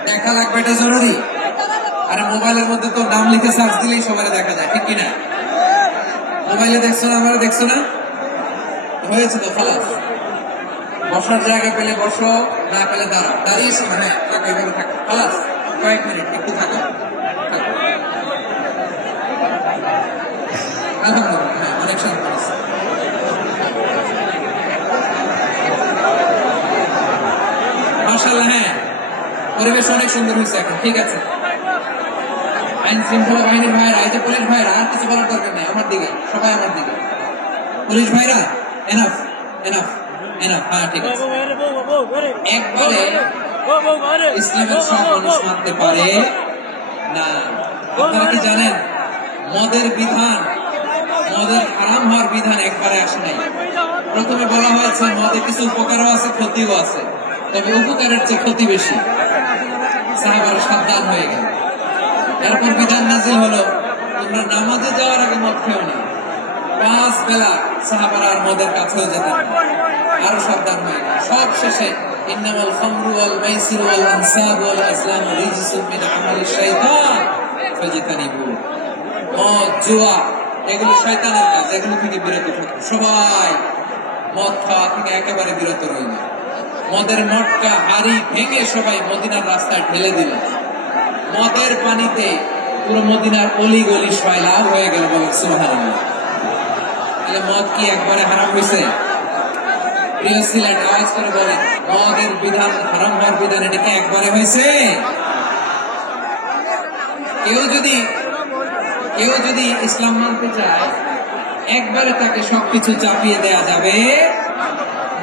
দেখা লাগবে, এটা জরুরি। আরে মোবাইলের মধ্যে তো নাম লিখে সার্চ দিলেই সবাই দেখা যায়, ঠিক কিনা? মোবাইলে দেখছো না, আমরা দেখছো না, হয়েছে তো খালাস। বসার জায়গা পেলে বসো, না পেলে দাঁড়াও, দাঁড়িয়ে শোনো, হ্যাঁ থাকো, এভাবে থাকো, খালাস। কয়েক মিনিট একটু থাকো, আলহামদুলিল্লাহ, হ্যাঁ অনেক শান্ত আছে। মাশাআল্লাহ, হ্যাঁ পরিবেশ অনেক সুন্দর হয়েছে এখন, ঠিক আছে। আইন শৃঙ্খলা বাহিনীর ভাইরা, এই যে পুলিশ ভাইরা, আর কিছু বলার দরকার নেই, আমার দিকে সবাই, আমার দিকে। পুলিশ ভাইরা এনাফ এনাফ এনাফ, হ্যাঁ ঠিক আছে। একবারে ইসলামের সব মানুষ মানতে পারে না। আপনারা কি জানেন মদের বিধান, মদের হারাম হওয়ার বিধান একবারে আসে নাই। প্রথমে বলা হয়েছে মদে কিছু উপকারও আছে, ক্ষতিও আছে, তবে উপকারের চেয়ে ক্ষতি বেশি। সাহাবারা সাবধান হয়ে গেল। এরপর বিধান নাজিল হলো, তোমরা নামাজে যাওয়ার আগে মদ খেও না। 5 বেলা সাহাবারা আর মদের কাছেও যেতেন না, আরো সাবধান হয়ে গেল। সব শেষে ইন্নামাল খামরু ওয়াল মাইসিরু ওয়াল আনসাবু ওয়াল আসলামু রিজসুম মিন আমালিশ শাইতান ফাজতানিবু। মদ, জুয়া এগুলো শয়তানের কাজ, এগুলো থেকে বিরত থাকো। সবাই মদ খাওয়া থেকে একেবারে বিরত রইল। মদের মটকা হাড়ি ভেঙে সবাই মদিনার রাস্তায় ঢেলে দিল। মদের পানিতে পুরো মদিনার অলি গলি সয়লাভ হয়ে গেল, বলে সুবহানাল্লাহ। তাহলে মদ কি একবারে হারাম হয়েছে? প্রিয় সিলেট, আওয়াজ করে বলেন, মদের বিধান, হারাম হওয়ার বিধান এটা কি একবারে হয়েছে? কেউ যদি ইসলাম মানতে চায় একবারে তাকে সবকিছু চাপিয়ে দেয়া যাবে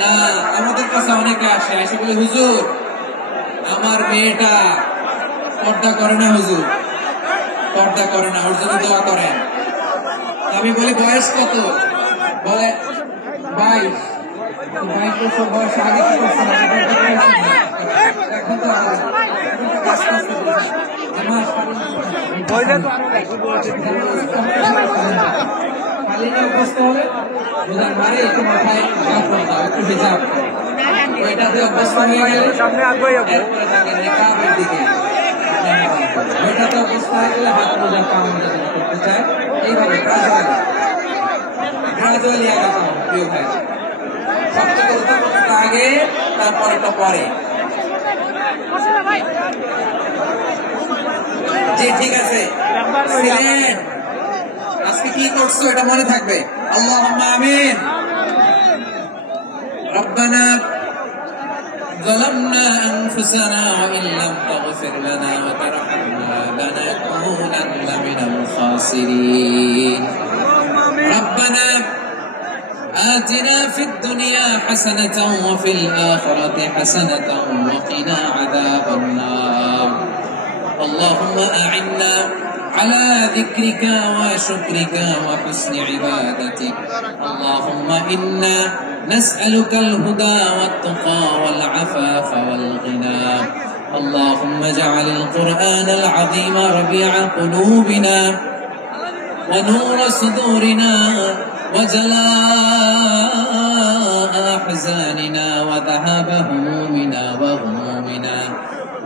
না। আমাদের কাছে অনেকে আসে, এসে বলে হুজুর আমার মেয়েটা পর্দা করে না হুজুর, পর্দা করে না, ওর জন্য দোয়া করেন। আমি বলি বয়স কত? বলে 22। 22 বছর বয়স আগে কি করছে না, এখন তো অভ্যস্ত হবে, মারে একটু মাথায় একটু হিজাব, ওইটাতে অভ্যস্ত হয়ে গেলে নেকাবের দিকে, ওইটাতে অভ্যস্ত হয়ে গেলে হাত মোজা পা মোজা করতে চায়। এইভাবে গ্রাজুয়ালি আগে প্রিয় ভাই, সবথেকে উত্তম আগে, তারপরেটা পরে। জি ঠিক আছে, সিলেট আজকে কি করছো এটা মনে থাকবে। আল্লাহুম্মা আমিন। রব্বানা ظلمنا أنفسنا وإن لم تغفر لنا وترحمنا لنكونن من الخاسرين. ربنا آتنا في الدنيا حسنة وفي الآخرة حسنة وقنا عذاب النار. اللهم أعنا على ذكرك وشكرك وحسن عبادتك. اللهم إنا نسألك الهدى والتقى والعفاف والغنى. اللهم اجعل القرآن العظيم ربيع قلوبنا ونور صدورنا وجلاء أحزاننا وذهاب همومنا وغمومنا،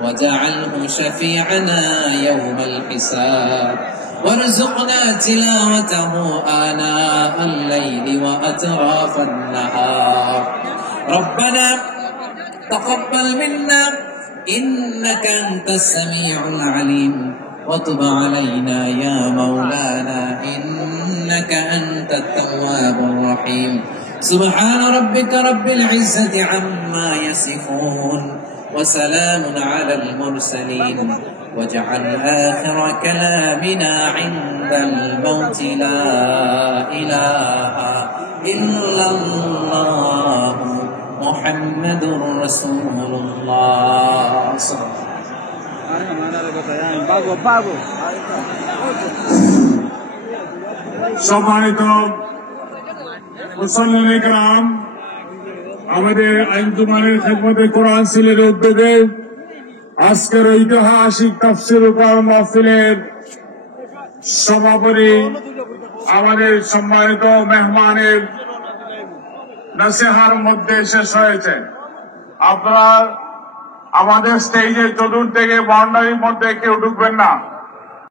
وجعله شفيعنا يوم الحساب، وارزقنا تلاوته آناء الليل وأطراف النهار. ربنا تقبل منا إنك أنت السميع العليم، وتب علينا يا مولانا إنك أنت التواب الرحيم. سبحان ربك رب العزة عما يصفون وسلام على المرسلين، واجعل آخر كلامنا عند الموت لا إله إلا الله محمد رسول الله. সম্মানিত মুসল্লিন ইকরাম, আমাদের আঞ্জুমানের খেদমতে কোরআন সিলের উদ্যোগে আজকের ঐতিহাসিক তাফসীর মাহফিলের সভাপতি আমাদের সম্মানিত মেহমানের নসিহার মধ্যে শেষ হয়েছে। আপনারা আমাদের স্টেজের চতুর্দিকে বাউন্ডারির মধ্যে কেউ ঢুকবেন না।